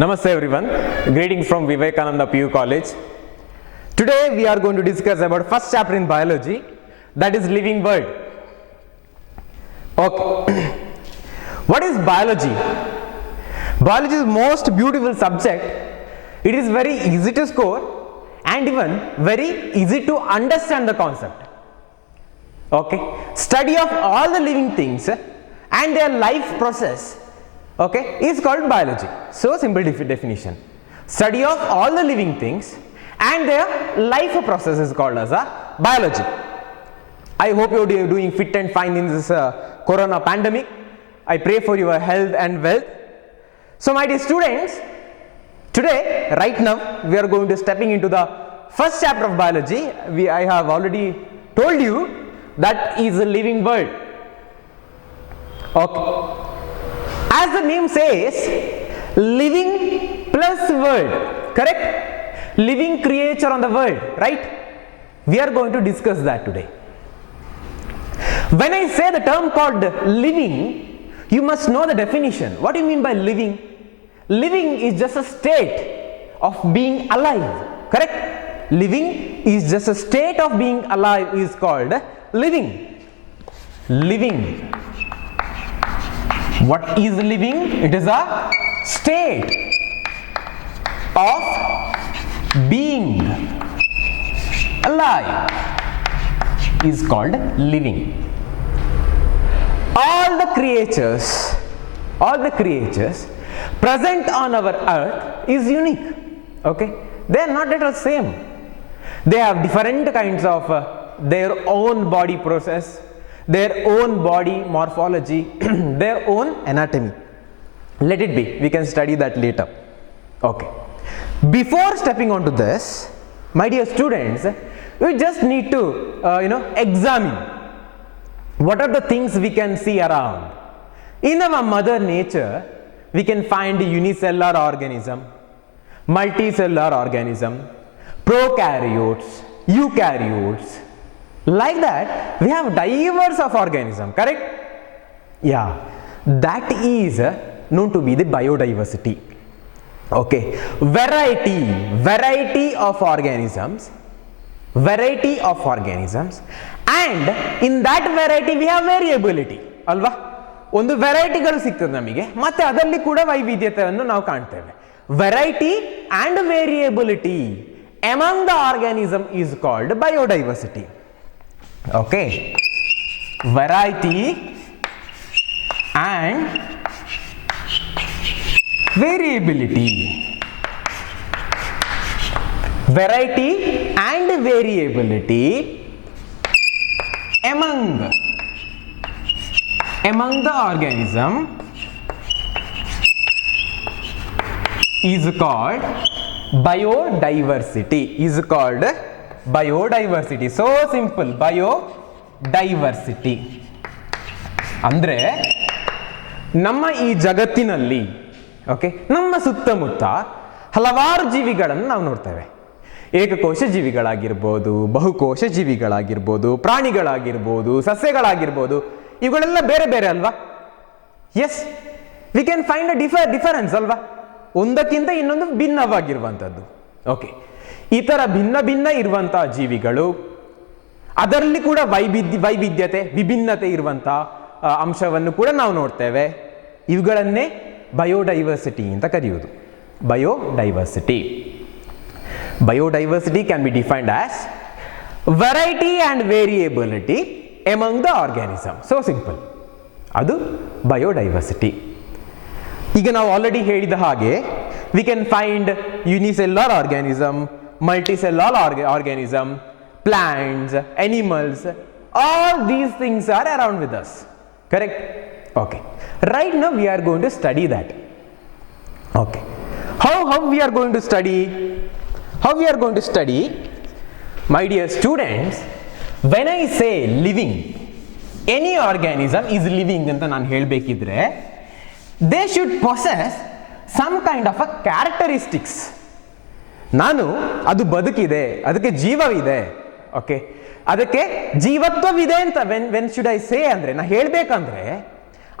Namaste everyone, greetings from Vivekananda PU College. Today we are going to discuss about first chapter in biology, that is living world. Okay. What is biology? Biology is most beautiful subject. It is very easy to score and even very easy to understand the concept. Okay. Study of all the living things and their life process, okay, is called biology. So simple definition. Study of all the living things and their life process is called as a biology. I hope you are doing fit and fine in this corona pandemic. I pray for your health and wealth. So my dear students, today right now we are going to stepping into the first chapter of biology. I have already told you that is a living world. Okay. As the name says, living plus world, correct? Living creature on the world, right? We are going to discuss that today. When I say the term called living, you must know the definition. What do you mean by living? Living is just a state of being alive, correct? Living is just a state of being alive is called living. Living. What is living? It is a state of being alive is called living. All the creatures present on our earth is unique. Okay, they are not at all same. They have different kinds of their own body process, their own body morphology, their own anatomy. Let it be, we can study that later. Okay. Before stepping onto this, my dear students, we just need to examine what are the things we can see around. In our mother nature, we can find unicellular organism, multicellular organism, prokaryotes, eukaryotes. Like that, we have diverse of organism, correct? Yeah, that is known to be the biodiversity. Okay, variety of organisms, and in that variety we have variability, alva? ಒಂದು ವೆರೈಟಿಗಳು ಸಿಗ್ತದೆ ನಮಗೆ, ಮತ್ತೆ ಅದರಲ್ಲಿ ಕೂಡ ವೈವಿಧ್ಯತೆಯನ್ನು ನಾವು ಕಾಣ್ತೇವೆ. Variety and variability among the organism is called biodiversity. Okay, variety and variability. Variety and variability among the organism is called biodiversity. So simple, biodiversity. ಅಂದ್ರೆ ನಮ್ಮ ಈ ಜಗತ್ತಿನಲ್ಲಿ, ಓಕೆ, ನಮ್ಮ ಸುತ್ತಮುತ್ತ ಹಲವಾರು ಜೀವಿಗಳನ್ನು ನಾವು ನೋಡ್ತೇವೆ. ಏಕಕೋಶ ಜೀವಿಗಳಾಗಿರ್ಬೋದು, ಬಹುಕೋಶ ಜೀವಿಗಳಾಗಿರ್ಬೋದು, ಪ್ರಾಣಿಗಳಾಗಿರ್ಬೋದು, ಸಸ್ಯಗಳಾಗಿರ್ಬೋದು, ಇವುಗಳೆಲ್ಲ ಬೇರೆ ಬೇರೆ ಅಲ್ವಾ? Yes, we can find a difference ಅಲ್ವಾ? ಒಂದಕ್ಕಿಂತ ಇನ್ನೊಂದು ಭಿನ್ನವಾಗಿರುವಂಥದ್ದು. ಓಕೆ, ಈ ಥರ ಭಿನ್ನ ಇರುವಂತಹ ಜೀವಿಗಳು, ಅದರಲ್ಲಿ ಕೂಡ ವೈವಿಧ್ಯತೆ, ವಿಭಿನ್ನತೆ ಇರುವಂತಹ ಅಂಶವನ್ನು ಕೂಡ ನಾವು ನೋಡ್ತೇವೆ. ಇವುಗಳನ್ನೇ ಬಯೋಡೈವರ್ಸಿಟಿ ಅಂತ ಕರೆಯುವುದು. Biodiversity can be defined as variety and variability among the organism. So simple. ಅದು biodiversity. ಈಗ ನಾವು ಆಲ್ರೆಡಿ ಹೇಳಿದ ಹಾಗೆ we can find unicellular organism, multicellular organism, plants, animals, all these things are around with us, correct? Okay, right now we are going to study that. Okay, how we are going to study, my dear students, when I say living, any organism is living ಅಂತ ನಾನು ಹೇಳಬೇಕಿದ್ರೆ they should possess some kind of a characteristics. ನಾನು ಅದು ಬದುಕಿದೆ, ಅದಕ್ಕೆ ಜೀವವಿದೆ, okay, ಅದಕ್ಕೆ ಜೀವತ್ವವಿದೆ ಅಂತ when should I say ಅಂದ್ರೆ ನಾ ಹೇಳಬೇಕಂದ್ರೆ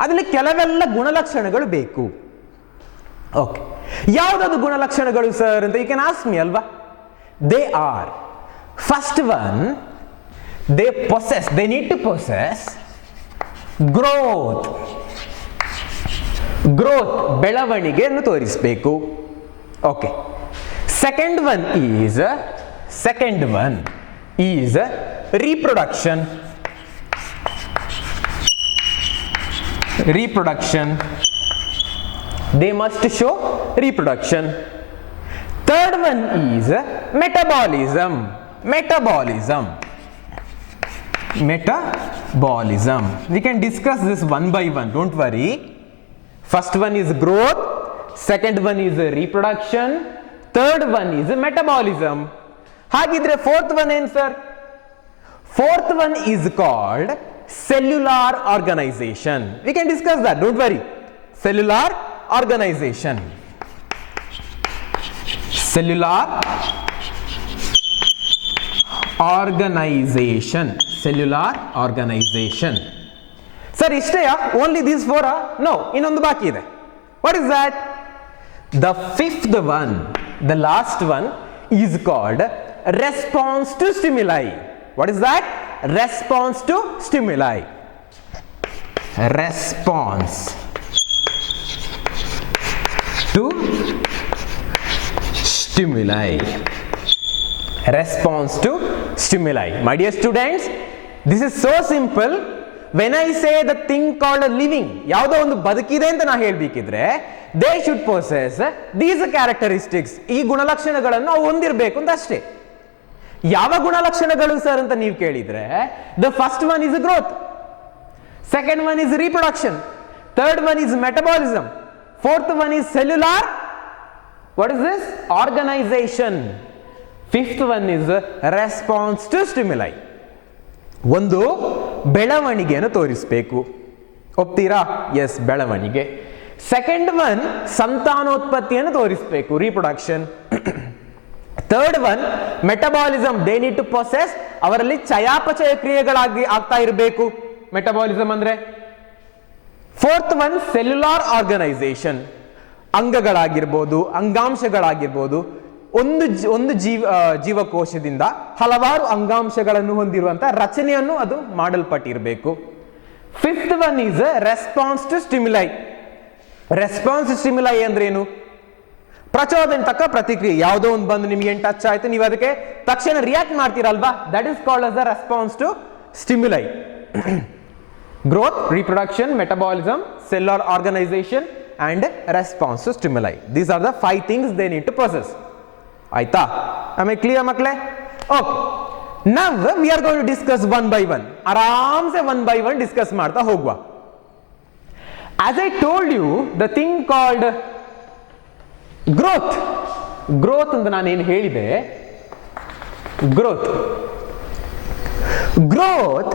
ಅದರಲ್ಲಿ ಕೆಲವೆಲ್ಲ ಗುಣಲಕ್ಷಣಗಳು ಬೇಕು. ಓಕೆ, ಯಾವುದಾದ್ರು ಗುಣಲಕ್ಷಣಗಳು ಸರ್ ಅಂತ ಯು ಕ್ಯಾನ್ ಆಸ್ಕ್ ಮಿ ಅಲ್ವಾ. They R, first one, they need to possess growth. ಬೆಳವಣಿಗೆಯನ್ನು ತೋರಿಸಬೇಕು. Okay. Second one is reproduction. They must show reproduction. Third one is metabolism. We can discuss this one by one, don't worry. First one is growth, second one is reproduction, third one is metabolism. Hagidre fourth one ಏನು sir? Fourth one is called cellular organization. We can discuss that, don't worry. Cellular organization. Sir, ಇಷ್ಟೇಯಾ? Only these four? No, ಇನ್ನೊಂದು ಬಾಕಿ ಇದೆ. What is that? The fifth one, the last one is called response to stimuli. What is that? Response to stimuli. My dear students, this is so simple. When I say the thing called a living, ಯಾವುದೋ ಒಂದು ಬದುಕಿದೆ ಅಂತ ನಾ ಹೇಳಬೇಕಿದ್ರೆ they should possess these characteristics. ಈ ಗುಣಲಕ್ಷಣಗಳನ್ನು ಅವು ಹೊಂದಿರಬೇಕು ಅಂತ ಅಷ್ಟೇ. ಯಾವ ಗುಣಲಕ್ಷಣಗಳು ಸರ್ ಅಂತ ನೀವು ಕೇಳಿದ್ರೆ, the first one is growth, second one is reproduction, third one is metabolism, fourth one is cellular, what is this? Organization, fifth one is response to stimuli. ಒಂದು ಬೆಳವಣಿಗೆಯನ್ನು ತೋರಿಸಬೇಕು. ಒಪ್ತೀರಾ? ಎಸ್, ಬೆಳವಣಿಗೆ. ಸೆಕೆಂಡ್ ಒನ್ ಸಂತಾನೋತ್ಪತ್ತಿಯನ್ನು ತೋರಿಸಬೇಕು, reproduction. Third one metabolism, they need to process, ಅವರಲ್ಲಿ ಚಯಾಪಚಯ ಕ್ರಿಯೆಗಳಾಗಿ ಆಗ್ತಾ ಇರಬೇಕು, ಮೆಟಬಾಲಿಸಮ್ ಅಂದ್ರೆ. ಫೋರ್ತ್ ಒನ್ ಸೆಲ್ಯುಲಾರ್ ಆರ್ಗನೈಸೇಷನ್, ಅಂಗಗಳಾಗಿರ್ಬೋದು, ಅಂಗಾಂಶಗಳಾಗಿರ್ಬೋದು, ಒಂದು ಜೀವಕೋಶದಿಂದ ಹಲವಾರು ಅಂಗಾಂಶಗಳನ್ನು ಹೊಂದಿರುವಂತ ರಚನೆಯನ್ನು ಅದು ಮಾಡಲ್ಪಟ್ಟಿರಬೇಕು. Fifth one is response to stimuli. Response to stimuli ಅಂದ್ರೆ ಏನು? ಪ್ರಚೋದನೆ ತಕ್ಕ ಪ್ರತಿಕ್ರಿಯೆ. ಯಾವುದೋ ಒಂದು ಬಂದು ನಿಮ್ಗೆ ಏನು ಟಚ್ ಆಯ್ತು, ನೀವು ಅದಕ್ಕೆ ತಕ್ಷಣ ರಿಯಾಕ್ಟ್ ಮಾಡ್ತೀರಲ್ವಾ, that is called as a response to stimuli. Growth, reproduction, metabolism, cellular organization and response to stimuli. These are the 5 things they need to possess. ಆಯ್ತಾ? ಆಮೇಲೆ ಕ್ಲಿಯರ್ ಮಕ್ಕಳೇ? Okay. Now we are going to discuss one by one. ಆರಾಮ್ಸೆ one by one discuss ಮಾಡ್ತಾ ಹೋಗುವ. As I told you, the thing called growth ಅಂತ ನಾನೇನು ಹೇಳಿದೆ, growth,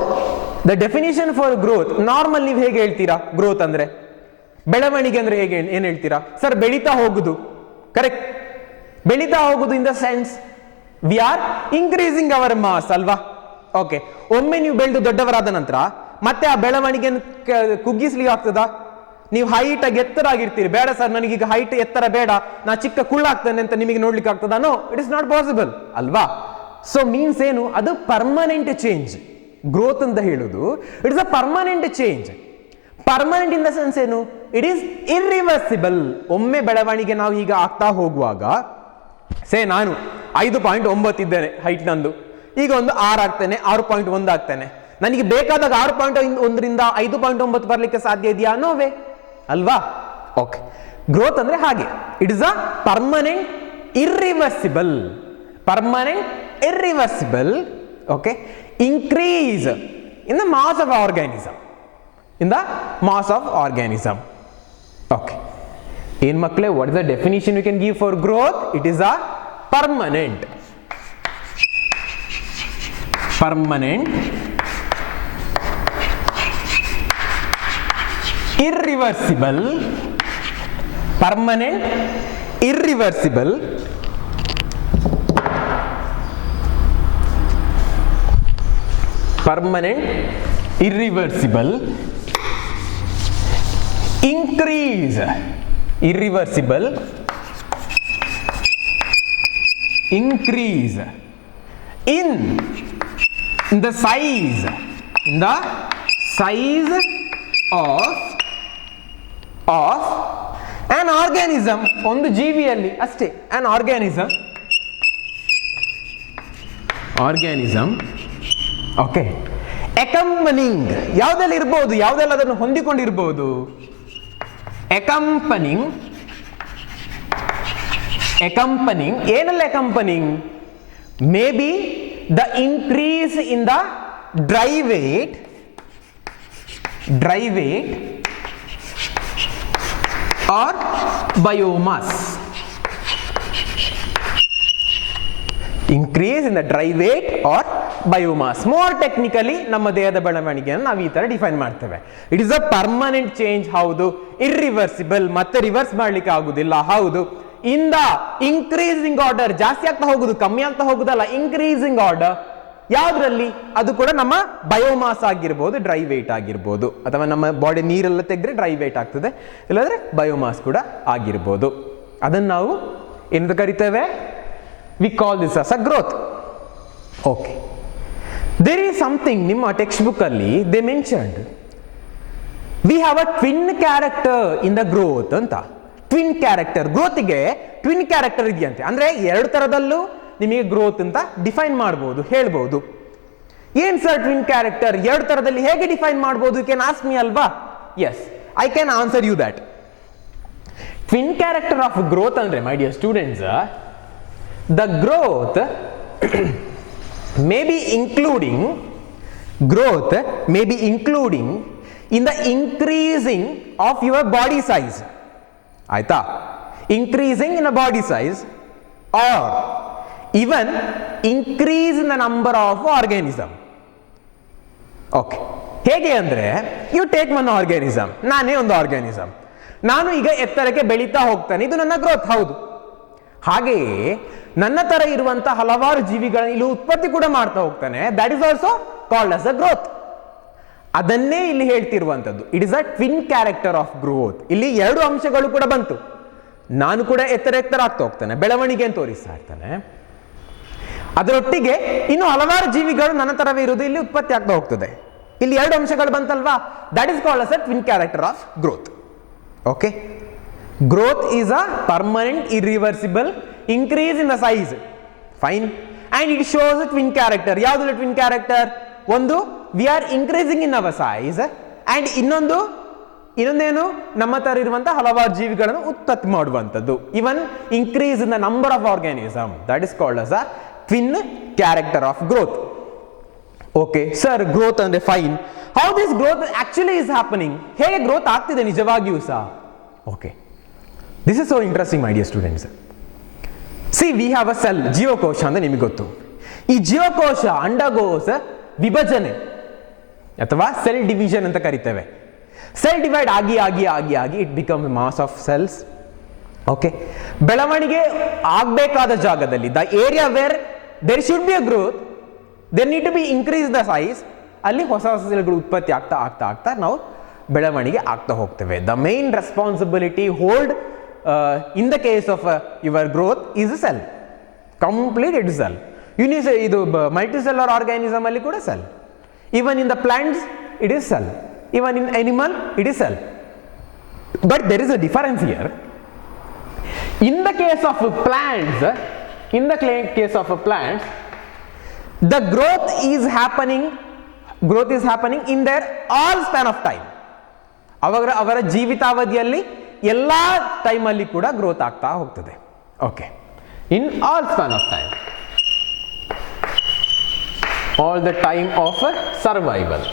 the definition for growth, normal ನೀವು ಹೇಗೆ ಹೇಳ್ತೀರಾ? ಗ್ರೋತ್ ಅಂದ್ರೆ ಬೆಳವಣಿಗೆ ಅಂದ್ರೆ ಹೇಗೆ ಏನ್ ಹೇಳ್ತೀರಾ ಸರ್? ಬೆಳೀತಾ ಹೋಗುದು, ಕರೆಕ್ಟ್. ಬೆಳೀತಾ ಹೋಗುದು in the sense we are increasing our mass ಅಲ್ವಾ? ಓಕೆ. ಒಮ್ಮೆ ನೀವು ಬೆಳೆದು ದೊಡ್ಡವರಾದ ನಂತರ ಮತ್ತೆ ಆ ಬೆಳವಣಿಗೆಯನ್ನು ಕುಗ್ಗಿಸ್ಲಿಕ್ಕೆ ಆಗ್ತದಾ? ನೀವು ಹೈಟ್ ಆಗಿ ಎತ್ತರ ಆಗಿರ್ತೀರಿ, ಬೇಡ ಸರ್ ನನಗೀಗ ಹೈಟ್ ಎತ್ತರ ಬೇಡ, ನಾ ಚಿಕ್ಕ ಕುಳ್ಳಾಗ್ತೇನೆ ಅಂತ ನಿಮಗೆ ನೋಡ್ಲಿಕ್ಕೆ ಆಗ್ತದಾ? No, it is not possible ಅಲ್ವಾ? ಸೊ ಮೀನ್ಸ್ ಏನು? ಅದು ಪರ್ಮನೆಂಟ್ ಚೇಂಜ್. ಗ್ರೋತ್ ಅಂತ ಹೇಳುದು it is a permanent change. Permanent in the sense ಏನು? It is irreversible. ಒಮ್ಮೆ ಬೆಳವಣಿಗೆ ನಾವು ಈಗ ಆಗ್ತಾ ಹೋಗುವಾಗ, ನಾನು 5.9 ಇದ್ದೇನೆ ಹೈಟ್ ನಂದು, ಈಗ ಒಂದು 6 ಆಗ್ತೇನೆ, 6.1 ಆಗ್ತೇನೆ. ನನಗೆ ಬೇಕಾದಾಗ 6.1ರಿಂದ 5.9 ಬರ್ಲಿಕ್ಕೆ ಸಾಧ್ಯ ಇದೆಯಾ? ನೋವೇ ಅಲ್ವಾ? ಓಕೆ. ಗ್ರೋತ್ ಅಂದ್ರೆ ಹಾಗೆ, it is a permanent irreversible. Okay. increase in the mass of organism. Okay. In makle, what is the definition you can give for growth? It is a permanent, irreversible, increase, irreversible, increase in the size of an organism, ಒಂದು ಜೀವಿಯಲ್ಲಿ ಅಷ್ಟೇ, an organism, okay, accompanying ಯಾವುದೆಲ್ಲ ಇರ್ಬೋದು, ಯಾವುದೆಲ್ಲ ಅದನ್ನು ಹೊಂದಿಕೊಂಡಿರ್ಬೋದು, accompanying ಏನೆಲ್ಲ accompanying, maybe the increase in the dry weight or biomass. Increase in the dry weight or biomass. More technically ನಮ್ಮ ದೇಹದ ಬೆಳವಣಿಗೆಯನ್ನು ನಾವು ಈ ತರ ಡಿಫೈನ್ ಮಾಡ್ತೇವೆ. It is a permanent change, ಹೌದು. ಇರ್ರಿವರ್ಸಿಬಲ್, ಮತ್ತೆ ರಿವರ್ಸ್ ಮಾಡ್ಲಿಕ್ಕೆ ಆಗುದಿಲ್ಲ, ಹೌದು. ಇನ್ ದ ಇನ್ಕ್ರೀಸಿಂಗ್ ಆರ್ಡರ್, ಜಾಸ್ತಿ ಆಗ್ತಾ ಹೋಗುದು, ಕಮ್ಮಿ ಆಗ್ತಾ ಹೋಗುದಲ್ಲ, ಇನ್ಕ್ರೀಸಿಂಗ್ ಆರ್ಡರ್ ಯಾವ್ದ್ರಲ್ಲಿ, ಅದು ಕೂಡ ನಮ್ಮ ಬಯೋಮಾಸ್ ಆಗಿರ್ಬೋದು, ಡ್ರೈ ವೇಟ್ ಆಗಿರ್ಬೋದು, ಅಥವಾ ನಮ್ಮ ಬಾಡಿ ನೀರೆಲ್ಲ ತೆಗೆದ್ರೆ ಡ್ರೈ ವೇಟ್ ಆಗ್ತದೆ, ಇಲ್ಲಾಂದ್ರೆ ಬಯೋಮಾಸ್ ಕೂಡ ಆಗಿರ್ಬೋದು. ಅದನ್ನು ನಾವು ಏನಂತ ಕರಿತೇವೆ, we call this as a growth. Okay, there is something, ನಿಮ್ಮ ಟೆಕ್ಸ್ಟ್ ಬುಕ್ ಅಲ್ಲಿ they mentioned we have a twin character in the growth ಅಂತ. ಟ್ವಿನ್ ಕ್ಯಾರೆಕ್ಟರ್, ಗ್ರೋತ್ಗೆ ಟ್ವಿನ್ ಕ್ಯಾರೆಕ್ಟರ್ ಇದೆಯಂತೆ. ಅಂದ್ರೆ ಎರಡು ತರದಲ್ಲೂ ನಿಮಗೆ ಗ್ರೋತ್ ಅಂತ ಡಿಫೈನ್ ಮಾಡಬಹುದು, ಹೇಳ್ಬಹುದು. ಏನ್ ಸರ್ ಟ್ವಿನ್ ಕ್ಯಾರೆಕ್ಟರ್, ಎರಡು ತರದಲ್ಲಿ ಹೇಗೆ ಡಿಫೈನ್ ಮಾಡಬಹುದು, ಯು ಕ್ಯಾನ್ ಆಸ್ಕ್ ಮೀ ಅಲ್ವಾ? Yes, I can answer you that. Twin character of growth ಅಂದ್ರೆ, my dear students, the growth may be including in the increasing of your body size, ಆಯ್ತಾ, increasing in a body size or even increase in the number of organism. Okay, ಹೇಗೆ ಅಂದ್ರೆ, you take one organism, ನಾನೇ ಒಂದು organism, ನಾನು ಈಗ ಎತ್ತರಕ್ಕೆ ಬೆಳೀತಾ ಹೋಗ್ತಾನೆ, ಇದು ನನ್ನ ಗ್ರೋತ್, ಹೌದು. ಹಾಗೆಯೇ ನನ್ನ ತರ ಇರುವಂತಹ ಹಲವಾರು ಜೀವಿಗಳನ್ನು ಇಲ್ಲಿ ಉತ್ಪತ್ತಿ ಕೂಡ ಮಾಡ್ತಾ ಹೋಗ್ತಾನೆ, that is also called as a growth. ಅದನ್ನೇ ಇಲ್ಲಿ ಹೇಳ್ತಿರುವಂತದ್ದು, it is a twin character of growth. ಇಲ್ಲಿ ಎರಡು ಅಂಶಗಳು ಕೂಡ ಬಂತು, ನಾನು ಕೂಡ ಎತ್ತರ ಆಗ್ತಾ ಹೋಗ್ತಾನೆ, ಬೆಳವಣಿಗೆಯನ್ನು ತೋರಿಸ್ತಾ ಇರ್ತಾನೆ, ಅದರೊಟ್ಟಿಗೆ ಇನ್ನು ಹಲವಾರು ಜೀವಿಗಳು ನನ್ನ ತರವೇ ಇರುವುದು ಇಲ್ಲಿ ಉತ್ಪತ್ತಿ ಆಗ್ತಾ ಹೋಗ್ತದೆ. ಇಲ್ಲಿ ಎರಡು ಅಂಶಗಳು ಬಂತಲ್ವಾ, that is called as a twin character of growth. Okay, growth is a permanent, irreversible increase in the size, fine, and it shows a twin character. ಯಾವುದು twin character? ಒಂದು, we are increasing in our size, and ಇನ್ನೊಂದೇನು, ನಮ್ಮ ತರ ಇರುವಂತಹ ಹಲವಾರು ಜೀವಿಗಳನ್ನು ಉತ್ಪತ್ತಿ ಮಾಡುವಂತದ್ದು, even increase in the number of organism, that is called as a twin character of growth. Okay sir, growth ಅಂದ್ರೆ fine, how this growth actually is happening, ಹೇಗೆ growth ಆಗ್ತಿದೆ ನಿಜವಾಗಿಯೂ ಸಹ? Okay, this is so interesting my dear students. See, we have a cell, ಜೀವಕೋಶ ಅಂತ ನಿಮಗೆ ಗೊತ್ತು. ಈ ಜೀವಕೋಶ ಅಂಡಕೋಶ ವಿಭಜನೆ ಅಥವಾ ಸೆಲ್ ಡಿವಿಷನ್ ಅಂತ ಕರಿತೇವೆ. ಸೆಲ್ ಡಿವೈಡ್ ಆಗಿ it become mass of cells. Okay, ಬೆಳವಣಿಗೆ ಆಗಬೇಕಾದ ಜಾಗದಲ್ಲಿ, the area where there should be a growth, there need to be increase the size, ಅಲ್ಲಿ ಹೊಸ ಸೆಲ್ಗಳು ಉತ್ಪತ್ತಿ ಆಗ್ತಾ ನಾವು ಬೆಳವಣಿಗೆ ಆಗ್ತಾ ಹೋಗ್ತೇವೆ. The main responsibility hold in the case of your growth is a cell, complete it is cell. ಇದು multicellular organism ಅಲ್ಲಿ ಕೂಡ cell, even in the plants it is cell, even in animal it is cell. But there is a difference here. In the case of plants, the growth is happening in their all span of time. ಅವರ ಜೀವಿತಾವಧಿಯಲ್ಲಿ ಎಲ್ಲಾ time ಅಲ್ಲಿ ಕೂಡ growth ಆಗ್ತಾ ಹೋಗ್ತದೆ. Okay, in all span of time, all the time of survival.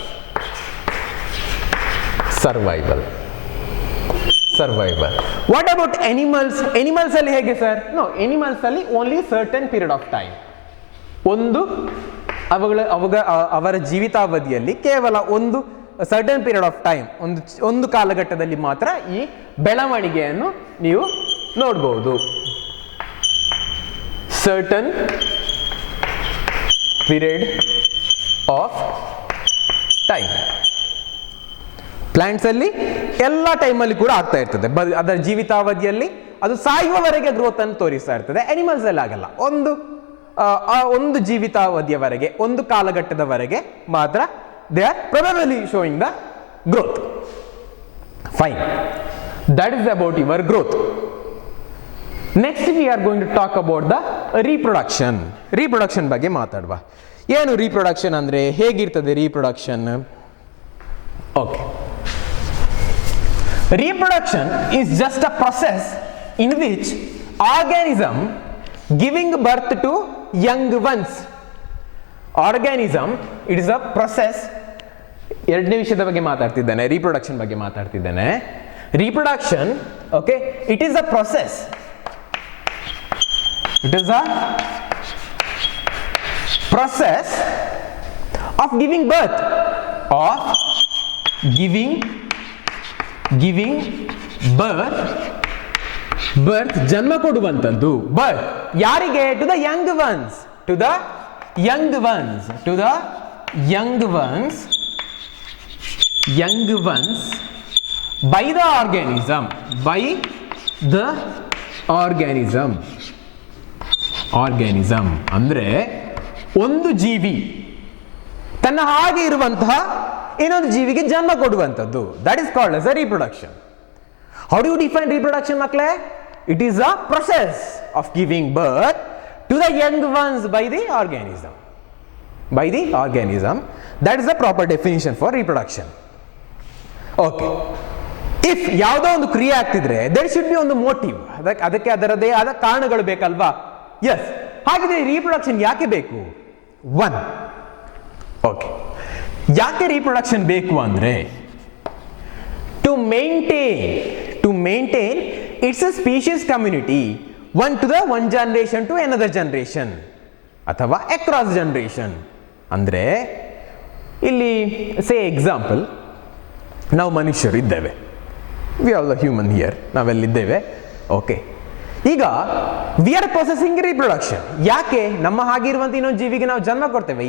What about animals? Animals ಅಲ್ಲಿ ಹೇಗೆ sir? No, animals ಅಲ್ಲಿ only certain period of time, ಅವರ ಜೀವಿತಾವಧಿಯಲ್ಲಿ ಕೇವಲ ಒಂದು ಸರ್ಟನ್ ಪೀರಿಯಡ್ ಆಫ್ ಟೈಮ್, ಒಂದು ಕಾಲಘಟ್ಟದಲ್ಲಿ ಮಾತ್ರ ಈ ಬೆಳವಣಿಗೆಯನ್ನು ನೀವು ನೋಡಬಹುದು. Certain period of time. Plants ಅಲ್ಲಿ ಎಲ್ಲ ಟೈಮಲ್ಲಿ ಕೂಡ ಆಗ್ತಾ ಇರ್ತದೆ, ಅದರ ಜೀವಿತಾವಧಿಯಲ್ಲಿ ಅದು ಸಾಯುವವರೆಗೆ ಗ್ರೋತ್ ಅನ್ನು ತೋರಿಸ್ತಾ ಇರ್ತದೆ. ಅನಿಮಲ್ಸ್ ಅಲ್ಲಿ ಆಗಲ್ಲ, ಒಂದು ಜೀವಿತಾವಧಿಯವರೆಗೆ, ಒಂದು ಕಾಲಘಟ್ಟದವರೆಗೆ ಮಾತ್ರ they are probably showing the growth. Fine, that is about your growth. Next we are going to talk about the reproduction. Reproduction ಬಗ್ಗೆ ಮಾತಾಡುವ. ಏನು ರೀಪ್ರೊಡಕ್ಷನ್ ಅಂದ್ರೆ, ಹೇಗಿರ್ತದೆ reproduction? Okay, reproduction is just a process in which organism giving birth to young ones. Organism, it is a process. ಎರಡನೇ ವಿಷಯದ ಬಗ್ಗೆ ಮಾತಾಡ್ತಿದ್ದೇನೆ, reproduction ಬಗ್ಗೆ ಮಾತಾಡ್ತಿದ್ದೇನೆ. Reproduction, okay, it is a process. It is a process of giving birth, of giving birth, ಜನ್ಮ ಕೊಡುವಂಥದ್ದು. Birth ಯಾರಿಗೆ? To the young ones, to the young ones, to the young ones, young ones by the organism, by the organism. Organism ಅಂದ್ರೆ ಒಂದು ಜೀವಿ ತನ್ನ ಹಾಗೆ ಇರುವಂತಹ ಇನ್ನೊಂದು ಜೀವಿಗೆ ಜನ್ಮ ಕೊಡುವಂಥದ್ದು. That is called as a reproduction. How do you define reproduction, ಮಕ್ಕಳೇ? It is a process of giving birth to the young ones by the organism. By the organism. That is the proper definition for reproduction. Okay. If ಯಾವುದೋ ಒಂದು ಕ್ರಿಯೆ ಆಗ್ತಿದ್ರೆ there should be ಒಂದು motive, ಅದಕ್ಕೆ ಅದರದೇ ಆದ ಕಾರಣಗಳು ಬೇಕಲ್ವಾ? ಎಸ್. ಹಾಗಿದ್ರೆ ರೀಪ್ರೊಡಕ್ಷನ್ ಯಾಕೆ ಬೇಕು? ಒನ್, ಓಕೆ, ಯಾಕೆ ರೀಪ್ರೊಡಕ್ಷನ್ ಬೇಕು ಅಂದ್ರೆ, to maintain its a species community one generation to another generation, ಅಥವಾ ಅಕ್ರಾಸ್ ಜನರೇಷನ್. ಅಂದ್ರೆ ಇಲ್ಲಿ ಸೇ ಎಕ್ಸಾಂಪಲ್, ನಾವು ಮನುಷ್ಯರು ಇದ್ದೇವೆ, we are the human here, ನಾವೆಲ್ಲಿದ್ದೇವೆ. ಓಕೆ, ಈಗ ವಿ ಆರ್ ಪ್ರೊಸೆಸಿಂಗ್ ರೀಪ್ರೊಡಕ್ಷನ್. ಯಾಕೆ? ನಮ್ಮ ಹಾಗಿರುವಂತ ಇನ್ನೊಂದು ಜೀವಿಗೆ ನಾವು ಜನ್ಮ ಕೊಡ್ತೇವೆ.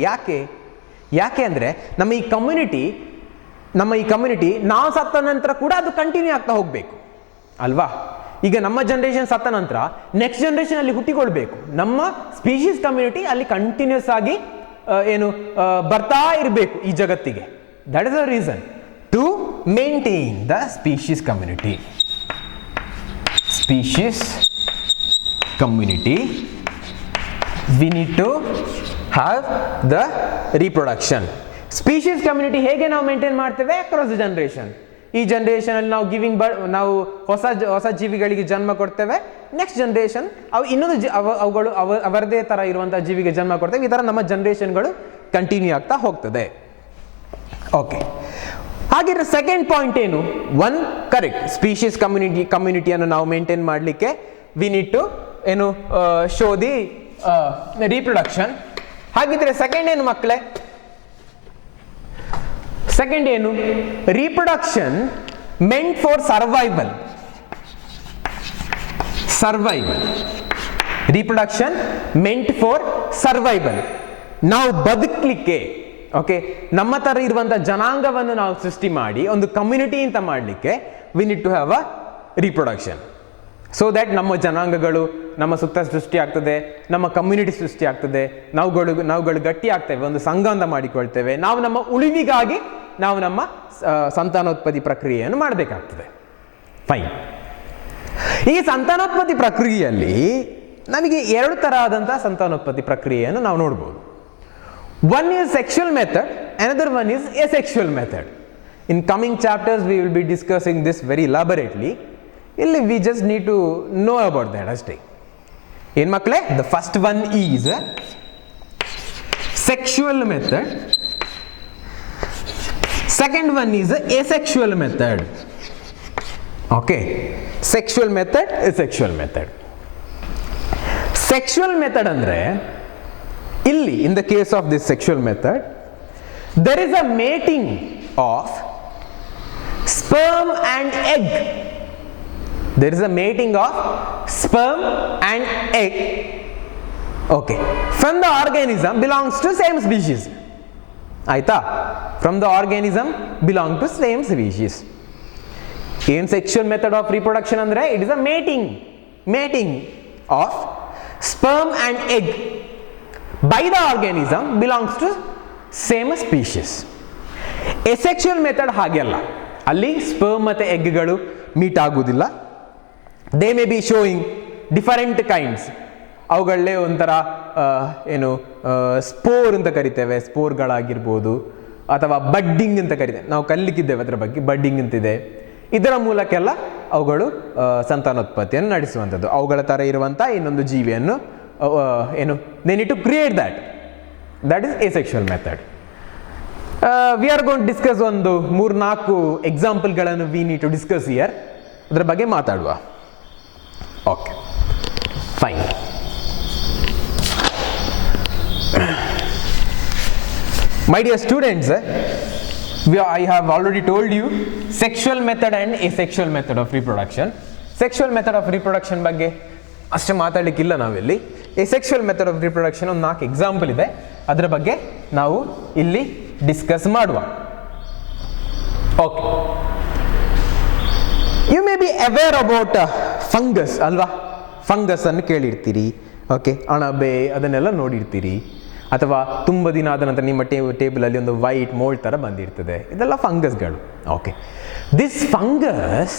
ಯಾಕೆ ಅಂದ್ರೆ ನಮ್ಮ ಈ ಕಮ್ಯುನಿಟಿ ನಾವು ಸತ್ತ ನಂತರ ಕೂಡ ಅದು ಕಂಟಿನ್ಯೂ ಆಗ್ತಾ ಹೋಗ್ಬೇಕು ಅಲ್ವಾ? ಈಗ ನಮ್ಮ ಜನರೇಷನ್ ಸತ್ತ ನಂತರ ನೆಕ್ಸ್ಟ್ ಜನರೇಷನ್ ಅಲ್ಲಿ ಹುಟ್ಟಿಕೊಳ್ಬೇಕು. ನಮ್ಮ ಸ್ಪೀಶೀಸ್ ಕಮ್ಯುನಿಟಿ ಅಲ್ಲಿ ಕಂಟಿನ್ಯೂಸ್ ಆಗಿ ಬರ್ತಾ ಇರಬೇಕು ಈ ಜಗತ್ತಿಗೆ. That is the reason to maintain the species community. we need to have the reproduction. Species community ಹೇಗೆ ನಾವು ಮೇಂಟೈನ್ ಮಾಡ್ತೇವೆ? Across the generation. ಈ ಜನರೇಷನ್ ಅಲ್ಲಿ ನಾವು ನಾವು ಹೊಸ ಜೀವಿಗಳಿಗೆ ಜನ್ಮ ಕೊಡ್ತೇವೆ. ನೆಕ್ಸ್ಟ್ ಜನರೇಷನ್ ಅವುಗಳು ಅವರದೇ ತರ ಇರುವಂತಹ ಜೀವಿಗೆ ಜನ್ಮ ಕೊಡ್ತೇವೆ. ಈ ತರ ನಮ್ಮ ಜನರೇಷನ್ಗಳು ಕಂಟಿನ್ಯೂ ಆಗ್ತಾ ಹೋಗ್ತದೆ. ಓಕೆ, ಹಾಗಿದ್ರೆ ಸೆಕೆಂಡ್ ಪಾಯಿಂಟ್ ಏನು? ಒನ್, ಕರೆಕ್ಟ್, ಸ್ಪೀಶೀಸ್ ಕಮ್ಯುನಿಟಿಯನ್ನು ನಾವು ಮೇಂಟೈನ್ ಮಾಡಲಿಕ್ಕೆ we need to show the reproduction. ಹಾಗಿದ್ರೆ ಸೆಕೆಂಡ್ ಏನು ಮಕ್ಕಳೇ? ಸೆಕೆಂಡ್ ಏನು? Reproduction meant for survival. Reproduction meant for survival. ನಾವು ಬದುಕಲಿಕ್ಕೆ, ಓಕೆ, ನಮ್ಮ ತರ ಇರುವಂತಹ ಜನಾಂಗವನ್ನು ನಾವು ಸೃಷ್ಟಿ ಮಾಡಿ ಒಂದು ಕಮ್ಯುನಿಟಿ ಅಂತ ಮಾಡಲಿಕ್ಕೆ we need to have a reproduction. So that ನಮ್ಮ ಜನಾಂಗಗಳು ನಮ್ಮ ಸುತ್ತ ಸೃಷ್ಟಿ ಆಗ್ತದೆ, ನಮ್ಮ ಕಮ್ಯುನಿಟಿ ಸೃಷ್ಟಿ ಆಗ್ತದೆ, ನಾವುಗಳು ಗಟ್ಟಿ ಆಗ್ತೇವೆ, ಒಂದು ಸಂಘ ಮಾಡಿಕೊಳ್ತೇವೆ. ನಾವು ನಮ್ಮ ಉಳಿವಿಗಾಗಿ ನಾವು ನಮ್ಮ ಸಂತಾನೋತ್ಪತ್ತಿ ಪ್ರಕ್ರಿಯೆಯನ್ನು ಮಾಡಬೇಕಾಗ್ತದೆ. ಫೈನ್. ಈ ಸಂತಾನೋತ್ಪತ್ತಿ ಪ್ರಕ್ರಿಯೆಯಲ್ಲಿ ನಮಗೆ ಎರಡು ತರ ಆದಂತಹ ಸಂತಾನೋತ್ಪತ್ತಿ ಪ್ರಕ್ರಿಯೆಯನ್ನು ನಾವು ನೋಡ್ಬೋದು. One is sexual method, another one is asexual method. In coming chapters we will be discussing this very elaborately. ಇಲ್ಲಿ we just need to know about that ಅಷ್ಟೇ. ಏನ್ ಮಕ್ಕಳೇ? The first one is sexual method. Second one is asexual method. Okay, sexual method, asexual method. Sexual method ಅಂದ್ರೆ ಇಲ್ಲಿ in the case of this sexual method there is a mating of sperm and egg. There is a mating of sperm and egg, okay, from the organism belongs to same species. ಆಯ್ತಾ? from the organism belong to same species. In sexual method of reproduction andre, it is a mating of sperm and egg by the organism belongs to same species. Asexual method ಹಾಗೆ ಅಲ್ಲ, ಅಲ್ಲಿ sperm ಮತ್ತು ಎಗ್ಗಳು meet ಆಗುವುದಿಲ್ಲ. They may be showing different kinds. ಅವುಗಳಲ್ಲೇ ಒಂಥರ ಏನು spore ಅಂತ ಕರಿತೇವೆ, ಸ್ಪೋರ್ಗಳಾಗಿರ್ಬೋದು, ಅಥವಾ ಬಡ್ಡಿಂಗ್ ಅಂತ ಕರಿತೇವೆ, ನಾವು ಕಲಿಲಿಕ್ಕಿದ್ದೇವೆ ಅದರ ಬಗ್ಗೆ. ಬಡ್ಡಿಂಗ್ ಅಂತಿದೆ. ಇದರ ಮೂಲಕ್ಕೆಲ್ಲ ಅವುಗಳು ಸಂತಾನೋತ್ಪತ್ತಿಯನ್ನು ನಡೆಸುವಂಥದ್ದು. ಅವುಗಳ ಥರ ಇರುವಂಥ ಇನ್ನೊಂದು ಜೀವಿಯನ್ನು ಏನು they need to create that is asexual method. We are going discuss ಒಂದು 3-4 ಎಕ್ಸಾಂಪಲ್ಗಳನ್ನು we need to discuss here. ಅದರ ಬಗ್ಗೆ ಮಾತಾಡುವ. Okay, fine. My dear students, I have already told you sexual method and asexual method of reproduction. Sexual method of reproduction ಬಗ್ಗೆ ಅಷ್ಟೇ ಮಾತಾಡಲಿಕ್ಕಿಲ್ಲ ನಾವಿಲ್ಲಿ. asexual method of reproduction ಒಂದು 4 example ಇದೆ, ಅದರ ಬಗ್ಗೆ ನಾವು ಇಲ್ಲಿ ಡಿಸ್ಕಸ್ ಮಾಡುವ. Okay, you may be aware about fungus ಅಲ್ವಾ? ಫಂಗಸ್ ಅನ್ನು ಕೇಳಿರ್ತೀರಿ. ಓಕೆ, ಅಣಬೆ ಅದನ್ನೆಲ್ಲ ನೋಡಿರ್ತೀರಿ. ಅಥವಾ ತುಂಬ ದಿನ ಆದ ನಂತರ ನಿಮ್ಮ ಟೇಬಲಲ್ಲಿ ಒಂದು ವೈಟ್ ಮೋಲ್ಡ್ ಥರ ಬಂದಿರ್ತದೆ. ಇದೆಲ್ಲ ಫಂಗಸ್ಗಳು. Okay, this fungus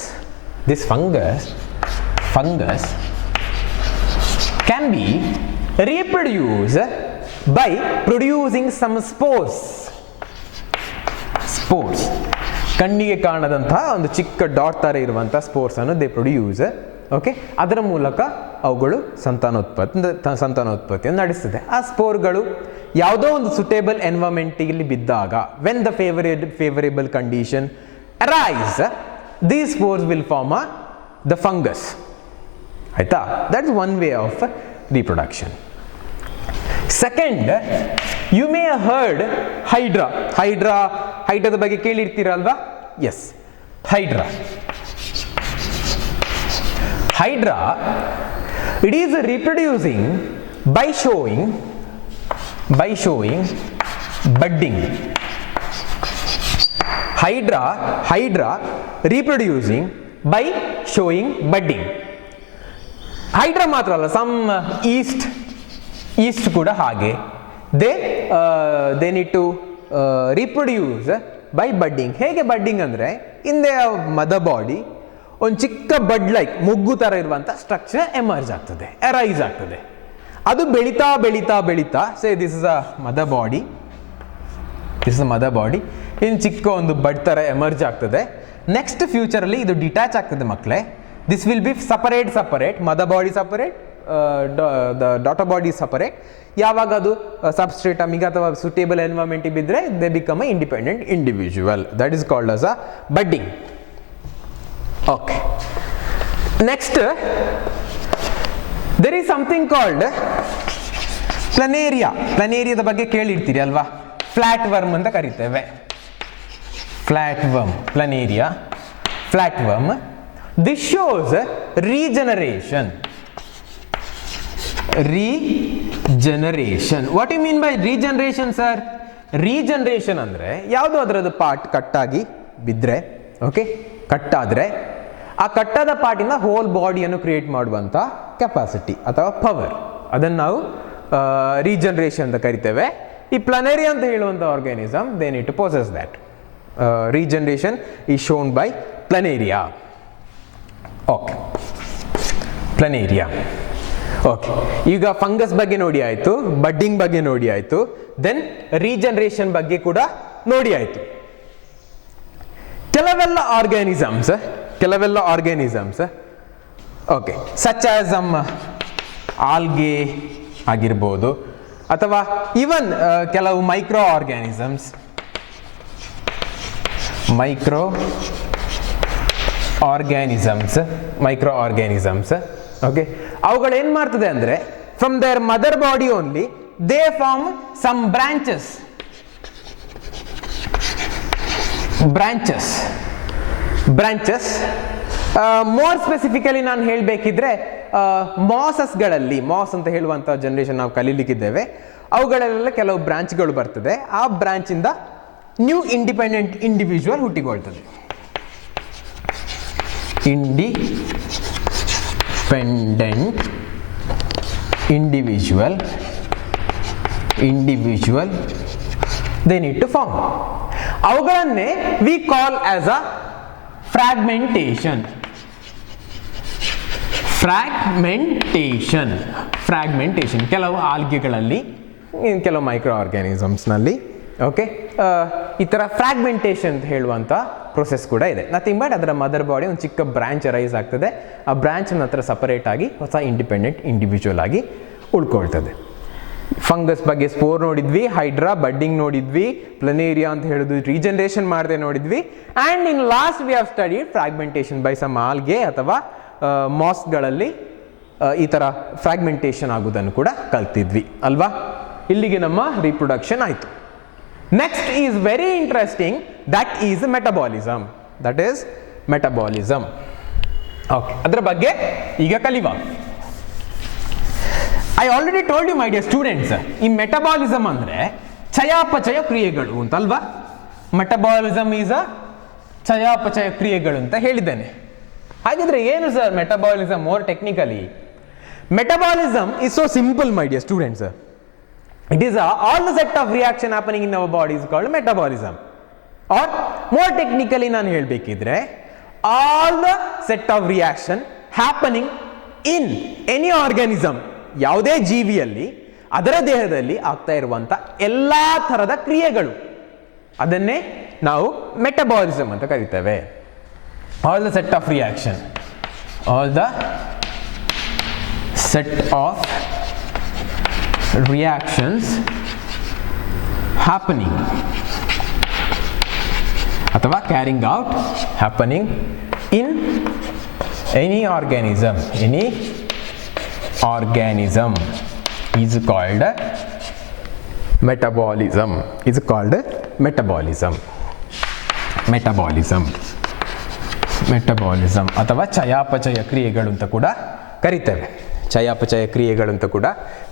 can be reproduce by producing some spores. ಕಣ್ಣಿಗೆ ಕಾಣದಂತಹ ಒಂದು ಚಿಕ್ಕ ಡಾಟ್ ಥರ ಇರುವಂಥ ಸ್ಪೋರ್ಸ್ ಅನ್ನು ದೇ ಪ್ರೊಡ್ಯೂಸ್. ಓಕೆ, ಅದರ ಮೂಲಕ ಅವುಗಳು ಸಂತಾನೋತ್ಪತ್ತಿಯನ್ನು ನಡೆಸ್ತದೆ. ಆ ಸ್ಪೋರ್ಗಳು ಯಾವುದೋ ಒಂದು ಸುಟೇಬಲ್ ಎನ್ವೈರನ್ಮೆಂಟಿಗೆ ಬಿದ್ದಾಗ, when the favourable condition arise, these spores will form the fungus. ಆಯ್ತಾ? That is one way of reproduction. Second, you may have heard ಹೈಡ್ರಾದ ಬಗ್ಗೆ ಕೇಳಿರ್ತೀರಲ್ವಾ? Yes, hydra, it is reproducing by showing budding. hydra reproducing by showing budding. Hydra ಮಾತ್ರ ಅಲ್ಲ, some yeast ಕೂಡ ಹಾಗೆ. They need to reproduce by budding. ಹೇಗೆ budding ಅಂದರೆ, in the mother body ಒಂದು ಚಿಕ್ಕ ಬಡ್ ಲೈಕ್ ಮೊಗ್ಗು ಥರ ಇರುವಂಥ ಸ್ಟ್ರಕ್ಚರ್ ಎಮರ್ಜ್ ಆಗ್ತದೆ, ಅರೈಸ್ ಆಗ್ತದೆ. ಅದು ಬೆಳೀತಾ say this is a mother body, ಇನ್ನು ಚಿಕ್ಕ ಒಂದು ಬಡ್ ಥರ ಎಮರ್ಜ್ ಆಗ್ತದೆ. ನೆಕ್ಸ್ಟ್ ಫ್ಯೂಚರಲ್ಲಿ ಇದು ಡಿಟ್ಯಾಚ್ ಆಗ್ತದೆ ಮಕ್ಕಳೇ. This will be separate, mother body separate, the daughter body separate. ಯಾವಾಗ ಅದು ಸಬ್ಸ್ಟ್ರೇಟಮಿಗೆ ಅಥವಾ ಸುಟೇಬಲ್ ಎನ್ವೈರನ್ಮೆಂಟಿಗೆ ಬಿದ್ದರೆ they become a independent individual. That is called as a budding. Okay, next there is something called ಪ್ಲನೇರಿಯಾದ ಬಗ್ಗೆ ಕೇಳಿರ್ತೀರಿ ಅಲ್ವಾ? ಫ್ಲಾಟ್ ವರ್ಮ್ ಅಂತ ಕರಿತೇವೆ. Planaria, flat worm. This shows regeneration. What do you mean by regeneration, sir? Regeneration ಅಂದ್ರೆ ಯಾವುದು ಅದರದ್ದು part ಕಟ್ಟಾಗಿ ಬಿದ್ದರೆ, ಓಕೆ, ಕಟ್ಟಾದರೆ ಆ ಕಟ್ಟಾದ ಪಾರ್ಟಿಂದ ಹೋಲ್ ಬಾಡಿಯನ್ನು ಕ್ರಿಯೇಟ್ ಮಾಡುವಂಥ ಕೆಪಾಸಿಟಿ ಅಥವಾ ಪವರ್, ಅದನ್ನು ನಾವು ರೀಜನರೇಷನ್ ಅಂತ ಕರಿತೇವೆ. ಈ ಪ್ಲನೇರಿಯಾ ಅಂತ ಹೇಳುವಂಥ organism they need to possess that. Regeneration is shown by planaria. Okay, planaria. Okay, ಈಗ ಫಂಗಸ್ ಬಗ್ಗೆ ನೋಡಿ ಆಯಿತು, ಬಡ್ಡಿಂಗ್ ಬಗ್ಗೆ ನೋಡಿ ಆಯಿತು, ದೆನ್ ರೀಜನರೇಷನ್ ಬಗ್ಗೆ ಕೂಡ ನೋಡಿ ಆಯಿತು. ಕೆಲವೆಲ್ಲ organisms okay, such as some algae ಆಗಿರ್ಬೋದು, ಅಥವಾ ಈವನ್ ಕೆಲವು ಮೈಕ್ರೋ ಆರ್ಗ್ಯಾನಿಸಮ್ಸ್ ಓಕೆ, ಅವುಗಳು ಏನು ಮಾಡ್ತದೆ ಅಂದರೆ, from their mother body only they form some branches. More specifically ನಾನು ಹೇಳಬೇಕಿದ್ರೆ, ಮಾಸಸ್ಗಳಲ್ಲಿ, ಮಾಸ್ ಅಂತ ಹೇಳುವಂಥ ಜನರೇಷನ್ ನಾವು ಕಲೀಲಿಕ್ಕಿದ್ದೇವೆ, ಅವುಗಳಲ್ಲೆಲ್ಲ ಕೆಲವು ಬ್ರಾಂಚ್ಗಳು ಬರ್ತದೆ. ಆ ಬ್ರಾಂಚಿಂದ ನ್ಯೂ ಇಂಡಿಪೆಂಡೆಂಟ್ ಇಂಡಿವಿಜುವಲ್ ಹುಟ್ಟಿಕೊಳ್ತದೆ. Independent individual they need to form. ಅವುಗಳನ್ನೇ we call as a fragmentation. ಕೆಲವು ಆಲ್ಗೆಗಳಲ್ಲಿ, ಕೆಲವು ಮೈಕ್ರೋ ಆರ್ಗ್ಯಾನಿಸಮ್ಸ್ನಲ್ಲಿ ಓಕೆ ಈ ಥರ ಫ್ರಾಗ್ಮೆಂಟೇಷನ್ ಅಂತ ಹೇಳುವಂಥ ಪ್ರೊಸೆಸ್ ಕೂಡ ಇದೆ. ನಥಿಂಗ್ ಬಟ್ ಅದರ ಮದರ್ ಬಾಡಿ ಒಂದು ಚಿಕ್ಕ ಬ್ರಾಂಚ್ ರೈಸ್ ಆಗ್ತದೆ, ಆ ಬ್ರಾಂಚ್ ನಂತರ ಸಪರೇಟ್ ಆಗಿ ಹೊಸ ಇಂಡಿಪೆಂಡೆಂಟ್ ಇಂಡಿವಿಜುವಲ್ ಆಗಿ ಉಳ್ಕೊಳ್ತದೆ. ಫಂಗಸ್ ಬಗ್ಗೆ ಸ್ಪೋರ್ ನೋಡಿದ್ವಿ, ಹೈಡ್ರಾ ಬಡ್ಡಿಂಗ್ ನೋಡಿದ್ವಿ, ಪ್ಲನೇರಿಯಾ ಅಂತ ಹೇಳೋದು ರೀಜನರೇಷನ್ ಮಾಡದೆ ನೋಡಿದ್ವಿ, and in last we have studied fragmentation by some algae ಅಥವಾ ಮಾಸ್ಕ್ಗಳಲ್ಲಿ ಈ ಥರ ಫ್ರಾಗ್ಮೆಂಟೇಷನ್ ಆಗೋದನ್ನು ಕೂಡ ಕಲ್ತಿದ್ವಿ ಅಲ್ವಾ. ಇಲ್ಲಿಗೆ ನಮ್ಮ ರೀಪ್ರೊಡಕ್ಷನ್ ಆಯಿತು. Next is very interesting, that is metabolism. Okay, ಅದರ ಬಗ್ಗೆ ಈಗ ಕಲಿಯುವ. I already told you my dear students, ಈ ಮೆಟಬಾಲಿಸಮ್ ಅಂದರೆ ಚಯಾಪಚಯ ಕ್ರಿಯೆಗಳು ಅಂತ ಅಲ್ವಾ. ಮೆಟಬಾಲಿಸಮ್ ಈಸ್ ಅ ಚಯಾಪಚಯ ಕ್ರಿಯೆಗಳು ಅಂತ ಹೇಳಿದ್ದೇನೆ. ಹಾಗಿದ್ರೆ ಏನು sir metabolism more technically? Metabolism is so simple my dear students. It is all the set of reaction happening in our body is called metabolism. Or more technically ನಾನು ಹೇಳಬೇಕಿದ್ರೆ, all the set of reaction happening in any organism, ಯಾವುದೇ ಜೀವಿಯಲ್ಲಿ ಅದರ ದೇಹದಲ್ಲಿ ಆಗ್ತಾ ಇರುವಂಥ ಎಲ್ಲ ಥರದ ಕ್ರಿಯೆಗಳು, ಅದನ್ನೇ ನಾವು ಮೆಟಬಾಲಿಸಮ್ ಅಂತ ಕರಿತೇವೆ. all the set of reaction reactions happening ಅಥವಾ carrying out happening in any organism is called metabolism ಅಥವಾ ಚಯಾಪಚಯ ಕ್ರಿಯೆಗಳು ಅಂತ ಕೂಡ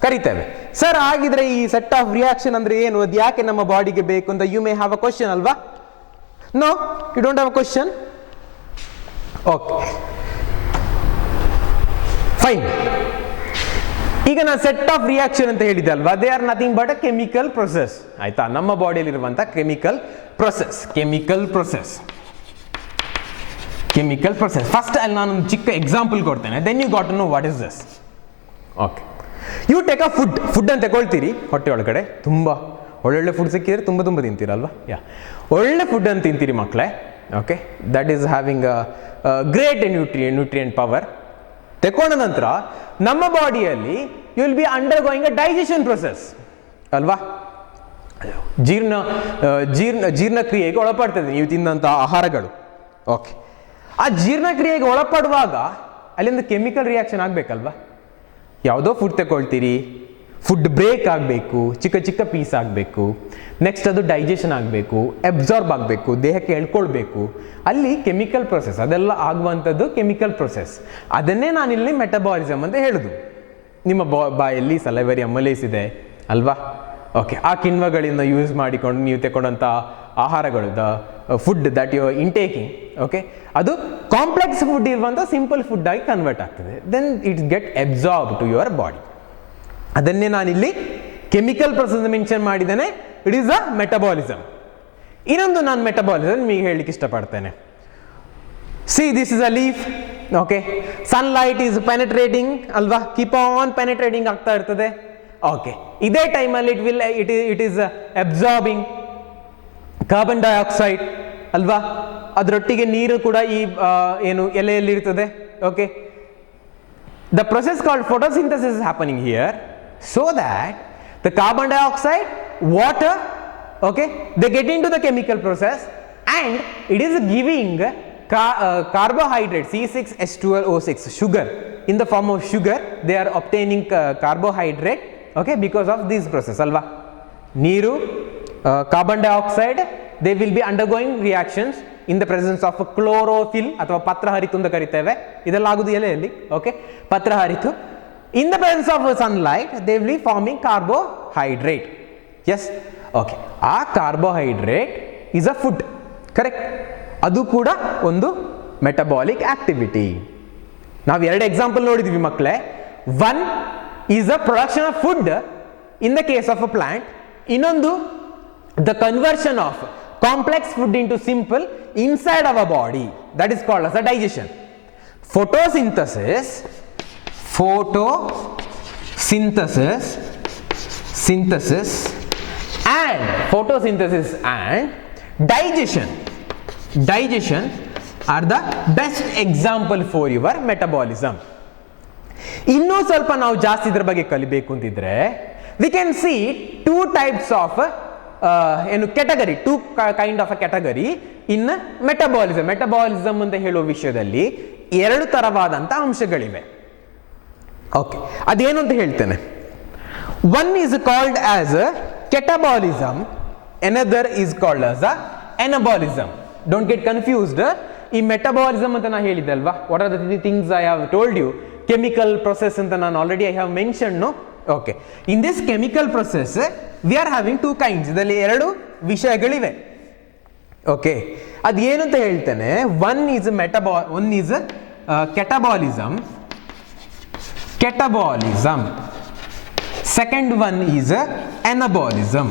ಕರಿತೇವೆ. ಸರ್ ಹಾಗಿದ್ರೆ ಈ ಸೆಟ್ ಆಫ್ ರಿಯಾಕ್ಷನ್ ಅಂದ್ರೆ ಏನು, ಅದು ಯಾಕೆ ನಮ್ಮ ಬಾಡಿಗೆ ಬೇಕು ಅಂತ you may have a question ಅಲ್ವಾ? No, you don't have a question? Okay fine. ಈಗ ನಾನು ಸೆಟ್ ಆಫ್ ರಿಯಾಕ್ಷನ್ ಅಂತ ಹೇಳಿದೆ ಅಲ್ವಾ, they are nothing but a chemical process. ಆಯ್ತಾ, ನಮ್ಮ ಬಾಡಿಯಲ್ಲಿ ಇರುವಂತ ಕೆಮಿಕಲ್ ಪ್ರೊಸೆಸ್. ಫಸ್ಟ್ ಅಲ್ಲಿ ನಾನು ಒಂದು ಚಿಕ್ಕ ಎಕ್ಸಾಂಪಲ್ ಕೊಡ್ತೇನೆ, then you got to know what is this. Okay, you take a food ಅಂತ ತಗೊಳ್ತೀರಿ, ಹೊಟ್ಟೆ ಒಳಗಡೆ ತುಂಬ ಒಳ್ಳೊಳ್ಳೆ ಫುಡ್ ಸಿಕ್ಕಿದ್ರೆ ತುಂಬ ತಿಂತೀರಲ್ವಾ? ಒಳ್ಳೆ ಫುಡ್ ಅಂತ ತಿಂತೀರಿ ಮಕ್ಕಳೇ. Okay, that is having a great nutrient power. ತಗೊಂಡ ನಂತರ ನಮ್ಮ ಬಾಡಿಯಲ್ಲಿ you will be undergoing a digestion process ಅಲ್ವಾ. ಜೀರ್ಣಕ್ರಿಯೆಗೆ ಒಳಪಡ್ತದೆ ನೀವು ತಿಂದಂಥ ಆಹಾರಗಳು. ಓಕೆ, ಆ ಜೀರ್ಣಕ್ರಿಯೆಗೆ ಒಳಪಡುವಾಗ ಅಲ್ಲಿಂದ ಕೆಮಿಕಲ್ ರಿಯಾಕ್ಷನ್ ಆಗಬೇಕಲ್ವಾ. ಯಾವುದೋ ಫುಡ್ ತಗೊಳ್ತೀರಿ, ಫುಡ್ ಬ್ರೇಕ್ ಆಗಬೇಕು, ಚಿಕ್ಕ ಪೀಸ್ ಆಗಬೇಕು, ನೆಕ್ಸ್ಟ್ ಅದು ಡೈಜೆಷನ್ ಆಗಬೇಕು, ಅಬ್ಸಾರ್ಬ್ ಆಗಬೇಕು, ದೇಹಕ್ಕೆ ಎಳ್ಕೊಳ್ಬೇಕು, ಅಲ್ಲಿ ಕೆಮಿಕಲ್ ಪ್ರೊಸೆಸ್, ಅದೆಲ್ಲ ಆಗುವಂಥದ್ದು ಕೆಮಿಕಲ್ ಪ್ರೊಸೆಸ್. ಅದನ್ನೇ ನಾನಿಲ್ಲಿ ಮೆಟಬಾಲಿಸಮ್ ಅಂತ ಹೇಳುದು. ನಿಮ್ಮ ಬಾಯಲ್ಲಿ ಸಲೈವರಿ ಅಮಲೇಸ್ ಇದೆ ಅಲ್ವಾ. ಓಕೆ, ಆ ಕಿಣ್ವಗಳಿಂದ ಯೂಸ್ ಮಾಡಿಕೊಂಡು ನೀವು ತಗೊಂಡಂಥ ಆಹಾರಗಳು, the food that you are intaking, okay, ಅದು ಕಾಂಪ್ಲೆಕ್ಸ್ ಫುಡ್ ಇರುವಂಥ ಸಿಂಪಲ್ ಫುಡ್ ಆಗಿ ಕನ್ವರ್ಟ್ ಆಗ್ತದೆ. Then it's get absorb to your body. ಅದನ್ನೇ ನಾನಿಲ್ಲಿ ಕೆಮಿಕಲ್ ಪ್ರೊಸೆಸ್ ಮೆನ್ಷನ್ ಮಾಡಿದ್ದೇನೆ. It is a metabolism. ಇನ್ನೊಂದು ನಾನು ಮೆಟಬಾಲಿಸಮ್ ನಿಮಗೆ ಹೇಳಲಿಕ್ಕೆ ಇಷ್ಟಪಡ್ತೇನೆ. See, this is a leaf. Okay, sunlight is penetrating ಅಲ್ವಾ, ಕೀಪ್ ಆನ್ ಪೆನೆಟ್ರೇಟಿಂಗ್ ಆಗ್ತಾ ಇರ್ತದೆ. ಓಕೆ, ಇದೇ ಟೈಮಲ್ಲಿ it is absorbing carbon dioxide ಅಲ್ವಾ. ಅದರೊಟ್ಟಿಗೆ ನೀರು ಕೂಡ ಈ ಏನು ಎಲೆಯಲ್ಲಿ ಇರ್ತದೆ. Okay, the process called photosynthesis is happening here, so that the carbon dioxide, water, okay, they get into the chemical process and it is giving carbohydrate C6H12O6 sugar. In the form of sugar they are obtaining carbohydrate, okay, because of this process alva. Neeru, carbon dioxide, they will be undergoing reactions in the presence of chlorophyll ಅಥವಾ ಪತ್ರಹರಿತು ಅಂತ ಕರಿತೇವೆ. ಇದೆಲ್ಲ ಆಗುದು ಎಲೆಯಲ್ಲಿ. Okay, ಪತ್ರಹರಿತು. In the presence of sunlight they will be forming carbohydrate. Yes, okay, ಆ carbohydrate is a food, correct? ಅದು ಕೂಡ ಒಂದು ಮೆಟಬಾಲಿಕ್ ಆಕ್ಟಿವಿಟಿ. ನಾವು 2 ಎಕ್ಸಾಂಪಲ್ ನೋಡಿದ್ವಿ ಮಕ್ಕಳೇ. One is a production of food in the case of a plant, ಇನ್ನೊಂದು the conversion of complex food into simple inside our body, that is called as a digestion. Photosynthesis and digestion are the best example for your metabolism. ಇನ್ನೂ ಸ್ವಲ್ಪ ನಾವು ಜಾಸ್ತಿ ಇದ್ರ ಬಗ್ಗೆ ಕಲಿಬೇಕು ಅಂತಿದ್ರೆ we can see 2 types of category, 2 kind of a category in metabolism. Metabolism ಅಂತ ಹೇಳುವ ವಿಷಯದಲ್ಲಿ 2 ತರವಾದಂಥ ಅಂಶಗಳಿವೆ. ಓಕೆ, ಅದೇನು ಅಂತ ಹೇಳ್ತೇನೆ. One is called as catabolism, another is called as anabolism. Don't get confused. ಈ ಮೆಟಬಾಲಿಸಮ್ ಅಂತ ನಾನು ಹೇಳಿದ್ದೆ ಅಲ್ವಾ, what are the things I have told you, chemical process ಅಂತ ನಾನು already I have mention. Okay, in this chemical process we are having 2 kinds. ಇದರಲ್ಲಿ 2 ವಿಷಯಗಳಿವೆ. ಓಕೆ, ಅದೇನು ಅಂತ ಹೇಳ್ತೇನೆ. One is catabolism, second one is anabolism.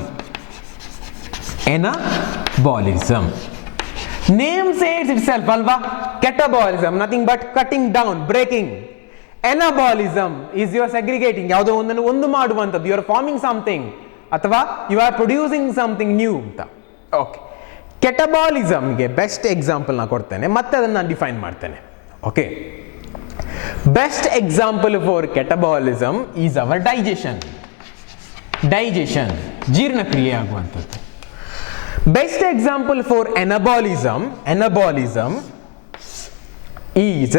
Name says itself alva, catabolism nothing but cutting down, breaking. Anabolism is your segregating, ಯಾವುದೋ ಒಂದು ಮಾಡುವಂಥದ್ದು, you are forming something ಅಥವಾ you are producing something new ಅಂತ. ಓಕೆ, ಕೆಟಬಾಲಿಸಮ್ಗೆ best example ನಾನು ಕೊಡ್ತೇನೆ, ಮತ್ತೆ ಅದನ್ನು ನಾನು ಡಿಫೈನ್ ಮಾಡ್ತೇನೆ. Okay, best example for catabolism is our digestion, ಜೀರ್ಣಕ್ರಿಯೆ ಆಗುವಂಥದ್ದು. Best example for anabolism is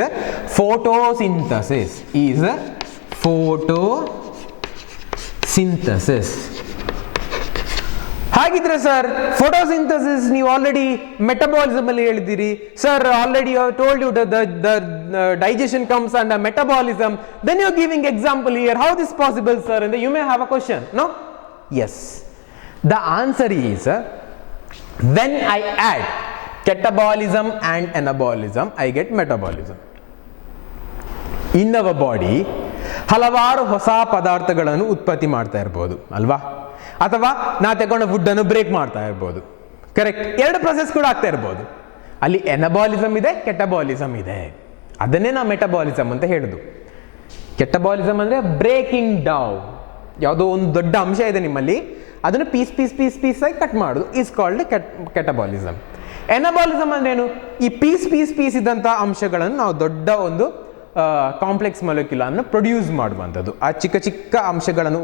photosynthesis. ಹಾಗಿದ್ರೆ ಸರ್ ಫೋಟೋಸಿಂಥಸಿಸ್ ನೀವು ಆಲ್ರೆಡಿ ಮೆಟಬಾಲಿಸಮ್ ಅಲ್ಲಿ ಹೇಳಿದ್ದೀರಿ sir, already I told you the digestion comes and metabolism, then you are giving example here, how this possible sir? And you may have a question. No, yes, the answer is when I add catabolism and anabolism, I get metabolism. In our body ಹಲವಾರು ಹೊಸ ಪದಾರ್ಥಗಳನ್ನು ಉತ್ಪತ್ತಿ ಮಾಡ್ತಾ ಇರ್ಬೋದು ಅಲ್ವಾ, ಅಥವಾ ನಾ ತಗೊಂಡ ಫುಡ್ ಅನ್ನು ಬ್ರೇಕ್ ಮಾಡ್ತಾ ಇರ್ಬೋದು, ಕರೆಕ್ಟ್? 2 ಪ್ರೊಸೆಸ್ ಕೂಡ ಆಗ್ತಾ ಇರ್ಬೋದು. ಅಲ್ಲಿ ಎನಬಾಲಿಸಮ್ ಇದೆ, ಕೆಟಬಾಲಿಸಮ್ ಇದೆ. ಅದನ್ನೇ ನಾವು ಮೆಟಬಾಲಿಸಮ್ ಅಂತ ಹೇಳುದು. ಕೆಟಬಾಲಿಸಮ್ ಅಂದ್ರೆ ಬ್ರೇಕಿಂಗ್ ಡೌನ್, ಯಾವುದೋ ಒಂದು ದೊಡ್ಡ ಅಂಶ ಇದೆ ನಿಮ್ಮಲ್ಲಿ, ಅದನ್ನು ಪೀಸ್ ಆಗಿ ಕಟ್ ಮಾಡೋದು ಈಸ್ ಕಾಲ್ಡ್ ಕೆಟಬಾಲಿಸಮ್. ಎನಬಾಲಿಸಮ್ ಅಂದ್ರೇನು? ಈ ಪೀಸ್ ಇದ್ದಂಥ ಅಂಶಗಳನ್ನು ನಾವು ದೊಡ್ಡ ಒಂದು ಕಾಂಪ್ಲೆಕ್ಸ್ ಮೊಲಿಕ್ಯುಲ್ ಅನ್ನು ಪ್ರೊಡ್ಯೂಸ್ ಮಾಡುವಂಥದ್ದು. ಆ ಚಿಕ್ಕ ಅಂಶಗಳನ್ನು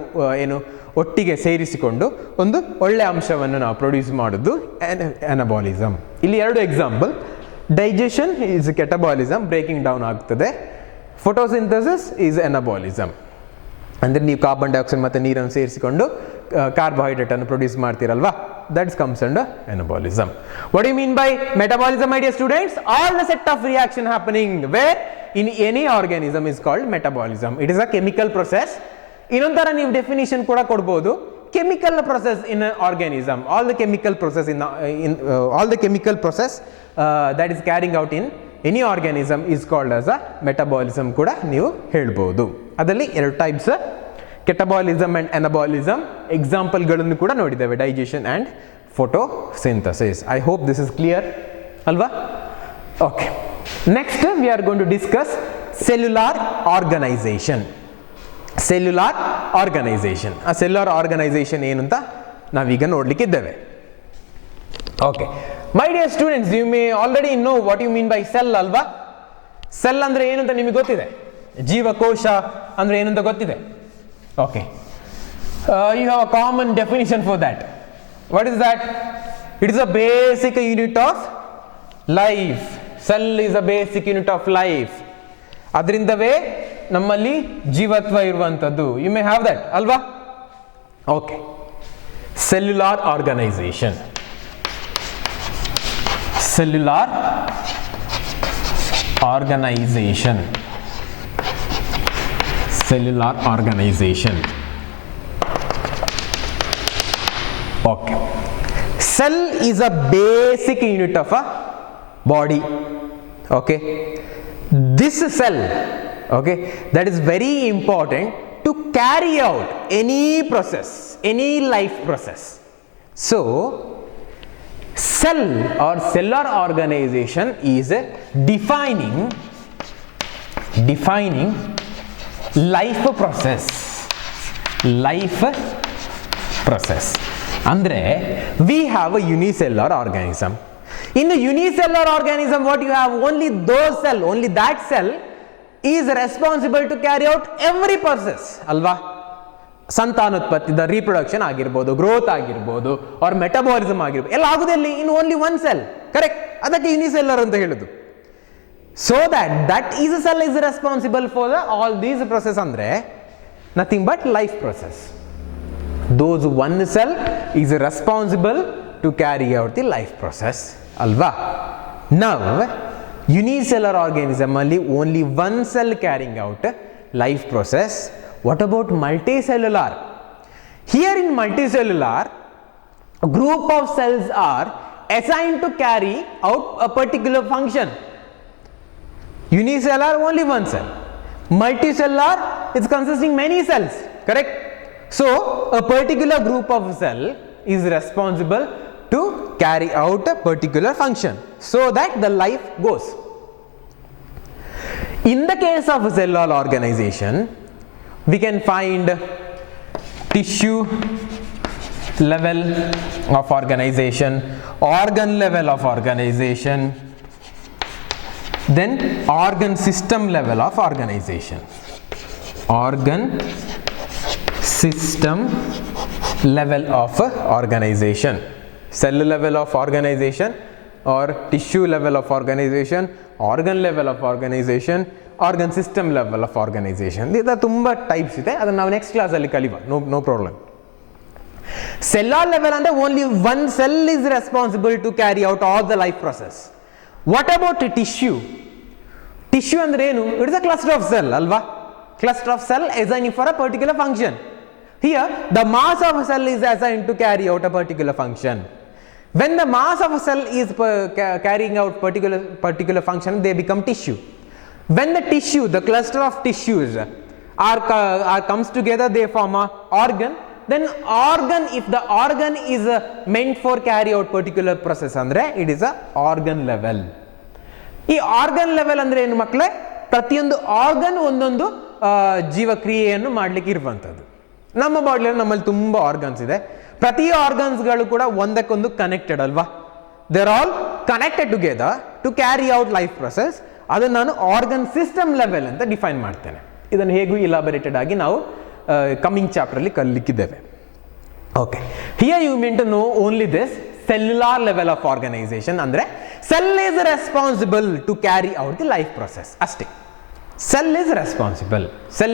ಒಟ್ಟಿಗೆ ಸೇರಿಸಿಕೊಂಡು ಒಂದು ಒಳ್ಳೆ ಅಂಶವನ್ನು ನಾವು ಪ್ರೊಡ್ಯೂಸ್ ಮಾಡೋದು ಎನಬಾಲಿಸಮ್. ಇಲ್ಲಿ 2 example. Digestion is catabolism, breaking down ಆಗ್ತದೆ. ಫೋಟೋಸಿಂಥಸಿಸ್ ಈಸ್ ಎನಬಾಲಿಸಮ್, ಅಂದರೆ ನೀವು ಕಾರ್ಬನ್ ಡೈಆಕ್ಸೈಡ್ ಮತ್ತು ನೀರನ್ನು ಸೇರಿಸಿಕೊಂಡು ಕಾರ್ಬೋಹೈಡ್ರೇಟ್ ಅನ್ನು ಪ್ರೊಡ್ಯೂಸ್ ಮಾಡ್ತೀರಲ್ವಾ, that comes under anabolism. What do you mean by metabolism, my dear students? All the set of reaction happening where in any organism is called metabolism. It is a chemical process. ಇನ್ನೊಂಥರ ನೀವು definition ಕೂಡ ಕೊಡ್ಬೋದು, chemical process in organism. all the chemical process that is carrying out in any organism is called as a metabolism ಕೂಡ ನೀವು ಹೇಳ್ಬೋದು. ಅದರಲ್ಲಿ 2 types, catabolism and anabolism. ಎಕ್ಸಾಂಪಲ್ಗಳನ್ನು ಕೂಡ ನೋಡಿದ್ದೇವೆ, digestion and photosynthesis. I hope this is clear ಅಲ್ವಾ? Okay, next we are going to discuss cellular organization. ಆ cellular organization ಏನು ಅಂತ ನಾವೀಗ ನೋಡ್ಲಿಕ್ಕಿದ್ದೇವೆ. Okay, my dear students, you may already know what you mean by cell ಅಲ್ವಾ? Cell ಅಂದ್ರೆ ಏನು ಅಂತ ನಿಮಗೆ ಗೊತ್ತಿದೆ, ಜೀವಕೋಶ ಅಂದ್ರೆ ಏನು ಅಂತ ಗೊತ್ತಿದೆ. Okay, you have a common definition for that. What is that? It is a basic unit of life. Cell is a basic unit of life. ಅದರಿಂದವೇ ನಮ್ಮಲ್ಲಿ ಜೀವತ್ವ ಇರುವಂಥದ್ದು. You may have that ಅಲ್ವಾ? Okay, cellular organization. Okay, cell is a basic unit of a body. Okay, this cell, okay, that is very important to carry out any process, any life process. So cell or cellular organization is defining life process. Andre we have a unicellular organism. In a unicellular organism, what you have, only those cell, only that cell is responsible to carry out every process, alva? ಸಂತಾನೋತ್ಪತ್ತಿ, the reproduction ಆಗಿರ್ಬೋದು, growth ಆಗಿರ್ಬೋದು, or metabolism ಆಗಿರ್ಬೋದು, ಎಲ್ಲ ಆಗುದಲ್ಲಿ in only one cell. Correct, ಅದಕ್ಕೆ unicellular ಅಂತ ಹೇಳುದು. So that is a cell is responsible for all these process. ಅಂದ್ರೆ nothing but life process. Those one cell is responsible to carry out the life process, ಅಲ್ವಾ? Now unicellular organism ಅಲ್ಲಿ only one cell carrying out life process. What about multicellular? Here in multicellular, a group of cells are assigned to carry out a particular function. Unicellular, only one cell. Multicellular, it's consisting many cells, correct? So a particular group of cell is responsible to carry out a particular function so that the life goes. In the case of cellular organization, we can find tissue level of organization, organ level of organization, then organ system level of organization. Organ system level of organization, cell level of organization or tissue level of organization, organ level of organization, organ system level of organization. ಇದು ತುಂಬ types ಇದೆ, ಅದನ್ನು ನಾವು next ಕ್ಲಾಸಲ್ಲಿ ಕಲಿಯುವ. No problem. Cellular level ಅಂದರೆ only one cell is responsible to carry out all the life process. What about tissue? Tissue ಅಂದ್ರೆ ಏನು? It's a cluster of cell, ಅಲ್ವಾ? Cluster of cell assigned for a particular function. Here the mass of a cell is assigned to carry out a particular function. When the mass of a cell is carrying out particular function, they become tissue. When the tissue, the cluster of tissues are comes together, they form a organ. Then organ, if the organ is meant for carry out particular process, andre it is a organ level. ಈ organ level ಅಂದ್ರೆ ಏನು ಮಕ್ಕಳೇ? ಪ್ರತಿಯೊಂದು organ ಒಂದೊಂದು ಜೀವಕ್ರಿಯೆಯನ್ನು ಮಾಡ್ಲಿಕ್ಕೆ ಇರುವಂಥದ್ದು. ನಮ್ಮ ಬಾಡಿಯಲ್ಲಿ ನಮ್ಮಲ್ಲಿ ತುಂಬಾ ಆರ್ಗನ್ಸ್ ಇದೆ. ಪ್ರತಿ ಆರ್ಗನ್ಸ್ಗಳು ಕೂಡ ಒಂದಕ್ಕೊಂದು ಕನೆಕ್ಟೆಡ್, ಅಲ್ವಾ? They are all connected together to carry out life process. ಅದನ್ನು ನಾನು ಆರ್ಗನ್ ಸಿಸ್ಟಮ್ ಲೆವೆಲ್ ಅಂತ ಡಿಫೈನ್ ಮಾಡ್ತೇನೆ. ಇದನ್ನು ಹೇಗೂ ಇಲಾಬರೇಟೆಡ್ ಆಗಿ ನಾವು ಕಮಿಂಗ್ ಚಾಪ್ಟರಲ್ಲಿ ಕಲಿಲಿಕ್ಕಿದ್ದೇವೆ. Okay, here you mean to know only this cellular level of organization. ಅಂದರೆ cell is responsible to carry out the life process ಅಷ್ಟೇ. Cell is responsible. Cell,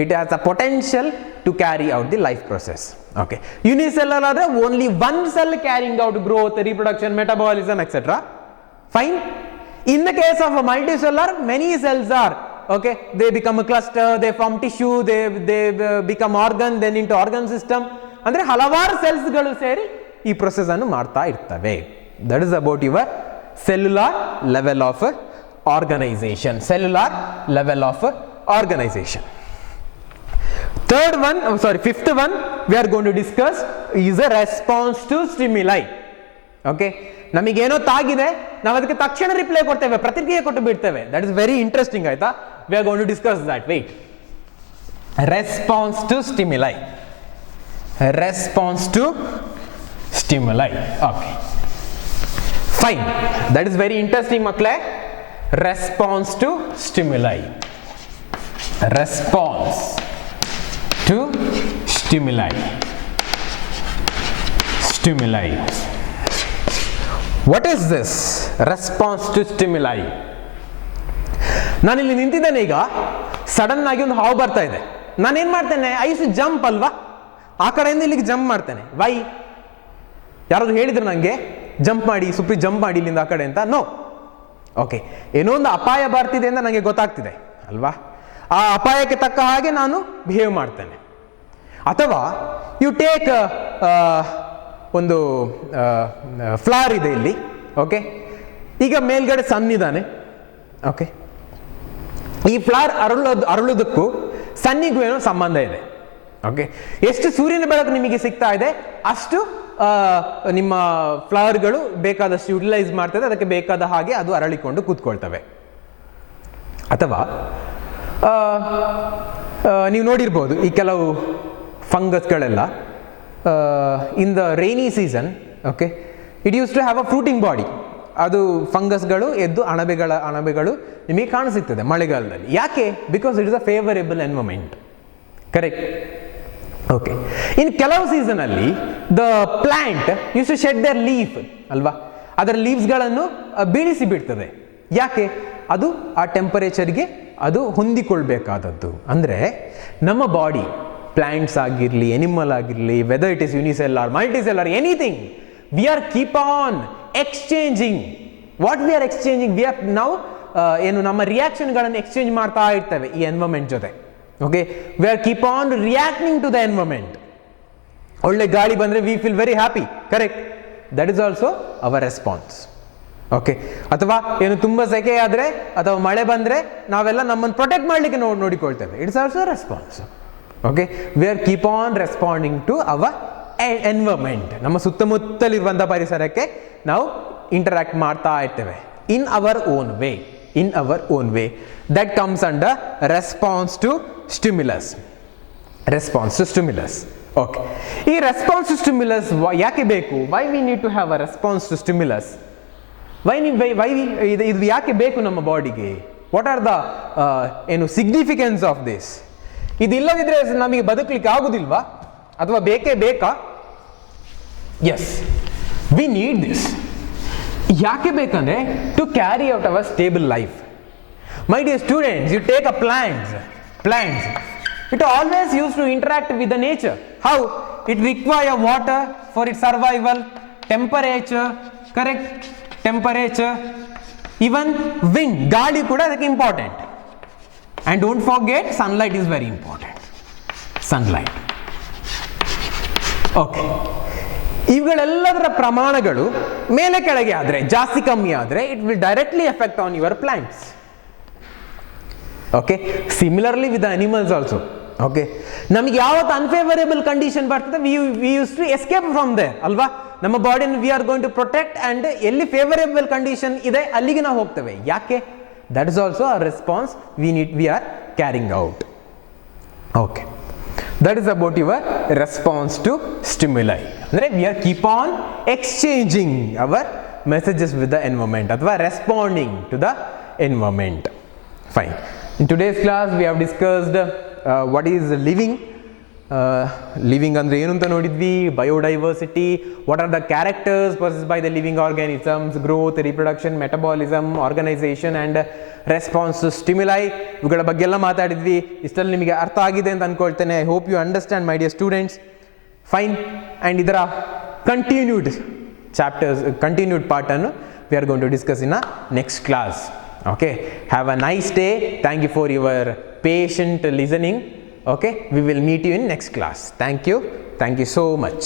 it has a potential to carry out the life process. Okay. Unicellular are only one cell carrying out growth, reproduction, metabolism, etc. Fine. In the case of a multicellular, many cells are, okay, they become a cluster, they form tissue, they become organ, then into organ system. Andre halavar cells galu seri ee process annu ಮಾಡ್ತಾ ಇರ್ತವೆ. That is about your cellular level of organization, cellular level of organization. Fifth one we are going to discuss is a response to stimuli. Okay, ನಮಗೇನೋ ತಾಗಿದೆ, ನಾವು ಅದಕ್ಕೆ ತಕ್ಷಣ reply ಕೊಡ್ತೇವೆ, ಪ್ರತಿಕ್ರಿಯೆ ಕೊಟ್ಟು ಬಿಡ್ತೇವೆ. That is very interesting, ಆಯ್ತಾ? We are going to discuss that. Wait, response to stimuli. Response to stimuli. Okay, fine. That is very interesting ಮಕ್ಕಳೇ. Response to stimuli. Response to stimuli. Stimuli. What is this response to stimuli? ನಾನಿಲ್ಲಿ ನಿಂತಿದ್ದೇನೆ, ಈಗ sudden ಆಗಿ ಒಂದು ಹಾವು ಬರ್ತಾ ಇದೆ. ನಾನೇನ್ ಮಾಡ್ತೇನೆ? ಐ ಶುಡ್ ಜಂಪ್, ಅಲ್ವಾ? ಆ ಕಡೆಯಿಂದ ಇಲ್ಲಿಗೆ ಜಂಪ್ ಮಾಡ್ತೇನೆ. ವೈ? ಯಾರಾದ್ರು ಹೇಳಿದ್ರು ನನಗೆ ಜಂಪ್ ಮಾಡಿ, ಸುಪ್ರಿ ಜಂಪ್ ಮಾಡಿ ಇಲ್ಲಿಂದ ಆ ಕಡೆ ಅಂತ? ನೋ. ಓಕೆ, ಏನೋ ಒಂದು ಅಪಾಯ ಬರ್ತಿದೆ ಅಂತ ನನಗೆ ಗೊತ್ತಾಗ್ತಿದೆ, ಅಲ್ವಾ? ಆ ಅಪಾಯಕ್ಕೆ ತಕ್ಕ ಹಾಗೆ ನಾನು ಬಿಹೇವ್ ಮಾಡ್ತೇನೆ. ಅಥವಾ ಯು ಟೇಕ್ ಒಂದು ಫ್ಲವರ್ ಇದೆ ಇಲ್ಲಿ. ಓಕೆ, ಈಗ ಮೇಲ್ಗಡೆ ಸನ್ ಇದ್ದಾನೆ. ಓಕೆ, ಈ ಫ್ಲವರ್ ಅರಳೋದಕ್ಕೂ ಸನ್ನಿಗೂ ಏನೋ ಸಂಬಂಧ ಇದೆ. ಓಕೆ, ಎಷ್ಟು ಸೂರ್ಯನ ಬೆಳಕು ನಿಮಗೆ ಸಿಗ್ತಾ ಇದೆ ಅಷ್ಟು ನಿಮ್ಮ ಫ್ಲವರ್ಗಳು ಬೇಕಾದಷ್ಟು ಯುಟಿಲೈಸ್ ಮಾಡ್ತದೆ, ಅದಕ್ಕೆ ಬೇಕಾದ ಹಾಗೆ ಅದು ಅರಳಿಕೊಂಡು ಕೂತ್ಕೊಳ್ತವೆ. ಅಥವಾ ನೀವು ನೋಡಿರ್ಬೋದು ಈ ಕೆಲವು ಫಂಗಸ್ಗಳೆಲ್ಲ in the rainy season, okay, it use to have a fruiting body. ಅದು ಫಂಗಸ್ಗಳು ಎದ್ದು ಅಣಬೆಗಳು ನಿಮಗೆ ಕಾಣಿಸುತ್ತದೆ ಮಳೆಗಾಲದಲ್ಲಿ. ಯಾಕೆ? Because it is a favourable environment. Correct. Okay, ಇನ್ನು ಕೆಲವು ಸೀಸನಲ್ಲಿ the plant use to shed their leaf ಅಲ್ವಾ, ಅದರ ಲೀವ್ಸ್ಗಳನ್ನು ಬೀಳಿಸಿ ಬಿಡ್ತದೆ. ಯಾಕೆ? ಅದು ಆ ಟೆಂಪರೇಚರ್ಗೆ ಅದು ಹೊಂದಿಕೊಳ್ಬೇಕಾದದ್ದು. ಅಂದರೆ ನಮ್ಮ ಬಾಡಿ, ಪ್ಲಾಂಟ್ಸ್ ಆಗಿರಲಿ, ಎನಿಮಲ್ ಆಗಿರಲಿ, whether it is unicellular, multicellular, anything, we are keep on exchanging. What we are exchanging? We are ನಾವು ಏನು ನಮ್ಮ ರಿಯಾಕ್ಷನ್ಗಳನ್ನು ಎಕ್ಸ್ಚೇಂಜ್ ಮಾಡ್ತಾ ಇರ್ತೇವೆ ಈ ಎನ್ವೈರನ್ಮೆಂಟ್ ಜೊತೆ. Okay, we are keep on reacting to the environment. ಒಳ್ಳೆ ಗಾಳಿ ಬಂದರೆ we feel very happy. Correct. That is also our response. Okay, ಅಥವಾ ಏನು ತುಂಬ ಸೆಕೆ ಆದರೆ ಅಥವಾ ಮಳೆ ಬಂದರೆ ನಾವೆಲ್ಲ ನಮ್ಮನ್ನು ಪ್ರೊಟೆಕ್ಟ್ ಮಾಡಲಿಕ್ಕೆ ನೋಡಿಕೊಳ್ತೇವೆ. It's also response. Okay, we are keep on responding to our environment. ನಮ್ಮ ಸುತ್ತಮುತ್ತಲಿರುವಂಥ ಪರಿಸರಕ್ಕೆ ನಾವು ಇಂಟರಾಕ್ಟ್ ಮಾಡ್ತಾ ಇರ್ತೇವೆ in our own way. In our own way. That comes under response to stimulus. Response to stimulus. Okay. ಈ response to stimulus ಯಾಕೆ ಬೇಕು? Why we need to have a response to stimulus? Why ಇದು ಯಾಕೆ ಬೇಕು ನಮ್ಮ ಬಾಡಿಗೆ? What are the ಏನು significance of this? ಇದಿಲ್ಲದಿದ್ರೆ ನಮಗೆ ಬದುಕಲಿಕ್ಕೆ ಆಗುದಿಲ್ವಾ? ಅಥವಾ ಬೇಕೇ ಬೇಕಾ? Yes, we need this. ಯಾಕೆ ಬೇಕಂದ್ರೆ to carry out our stable life. My dear students, you take a plants it always use to interact with the nature. How? It require water for it survival, temperature, correct, temperature, even wind, ಗಾಳಿ ಕೂಡ ಅದಕ್ಕೆ important. And don't forget sunlight is very important. Sunlight. Okay, ಇವುಗಳೆಲ್ಲದರ ಪ್ರಮಾಣಗಳು ಮೇಲೆ ಕೆಳಗೆ ಆದರೆ, ಜಾಸ್ತಿ ಕಮ್ಮಿ ಆದರೆ, it will directly effect on your plants. Okay, similarly with animals also. Okay, ನಮಗೆ ಯಾವತ್ತು ಅನ್ಫೇವರೇಬಲ್ ಕಂಡೀಷನ್ ಬರ್ತದೆ, we use to escape from there ಅಲ್ವಾ. ನಮ್ಮ ಬಾಡಿನ we are going to protect, and ಎಲ್ಲಿ ಫೇವರೇಬಲ್ ಕಂಡೀಷನ್ ಇದೆ ಅಲ್ಲಿಗೆ ನಾವು ಹೋಗ್ತೇವೆ. ಯಾಕೆ? That is also a response we are carrying out. Okay, that is about your response to stimuli. ಅಂದ್ರೆ we are keep on exchanging our messages with the environment ಅಥವಾ responding to the environment. Fine. In today's class we have discussed what is living. Living ಅಂದರೆ ಏನು ಅಂತ ನೋಡಿದ್ವಿ, biodiversity, what are the characters possessed by the living organisms, growth, reproduction, metabolism, organisation and response to stimuli, ಇವುಗಳ ಬಗ್ಗೆ ಎಲ್ಲ ಮಾತಾಡಿದ್ವಿ. ಇಷ್ಟಲ್ಲಿ ನಿಮಗೆ ಅರ್ಥ ಆಗಿದೆ ಅಂತ ಅಂದ್ಕೊಳ್ತೇನೆ. I hope you understand my dear students. Fine. And ಇದರ ಕಂಟಿನ್ಯೂಡ್ ಪಾರ್ಟನ್ನು we are going to discuss in a next class. Okay, have a nice day. Thank you for your patient listening. Okay, we will meet you in next class. Thank you so much.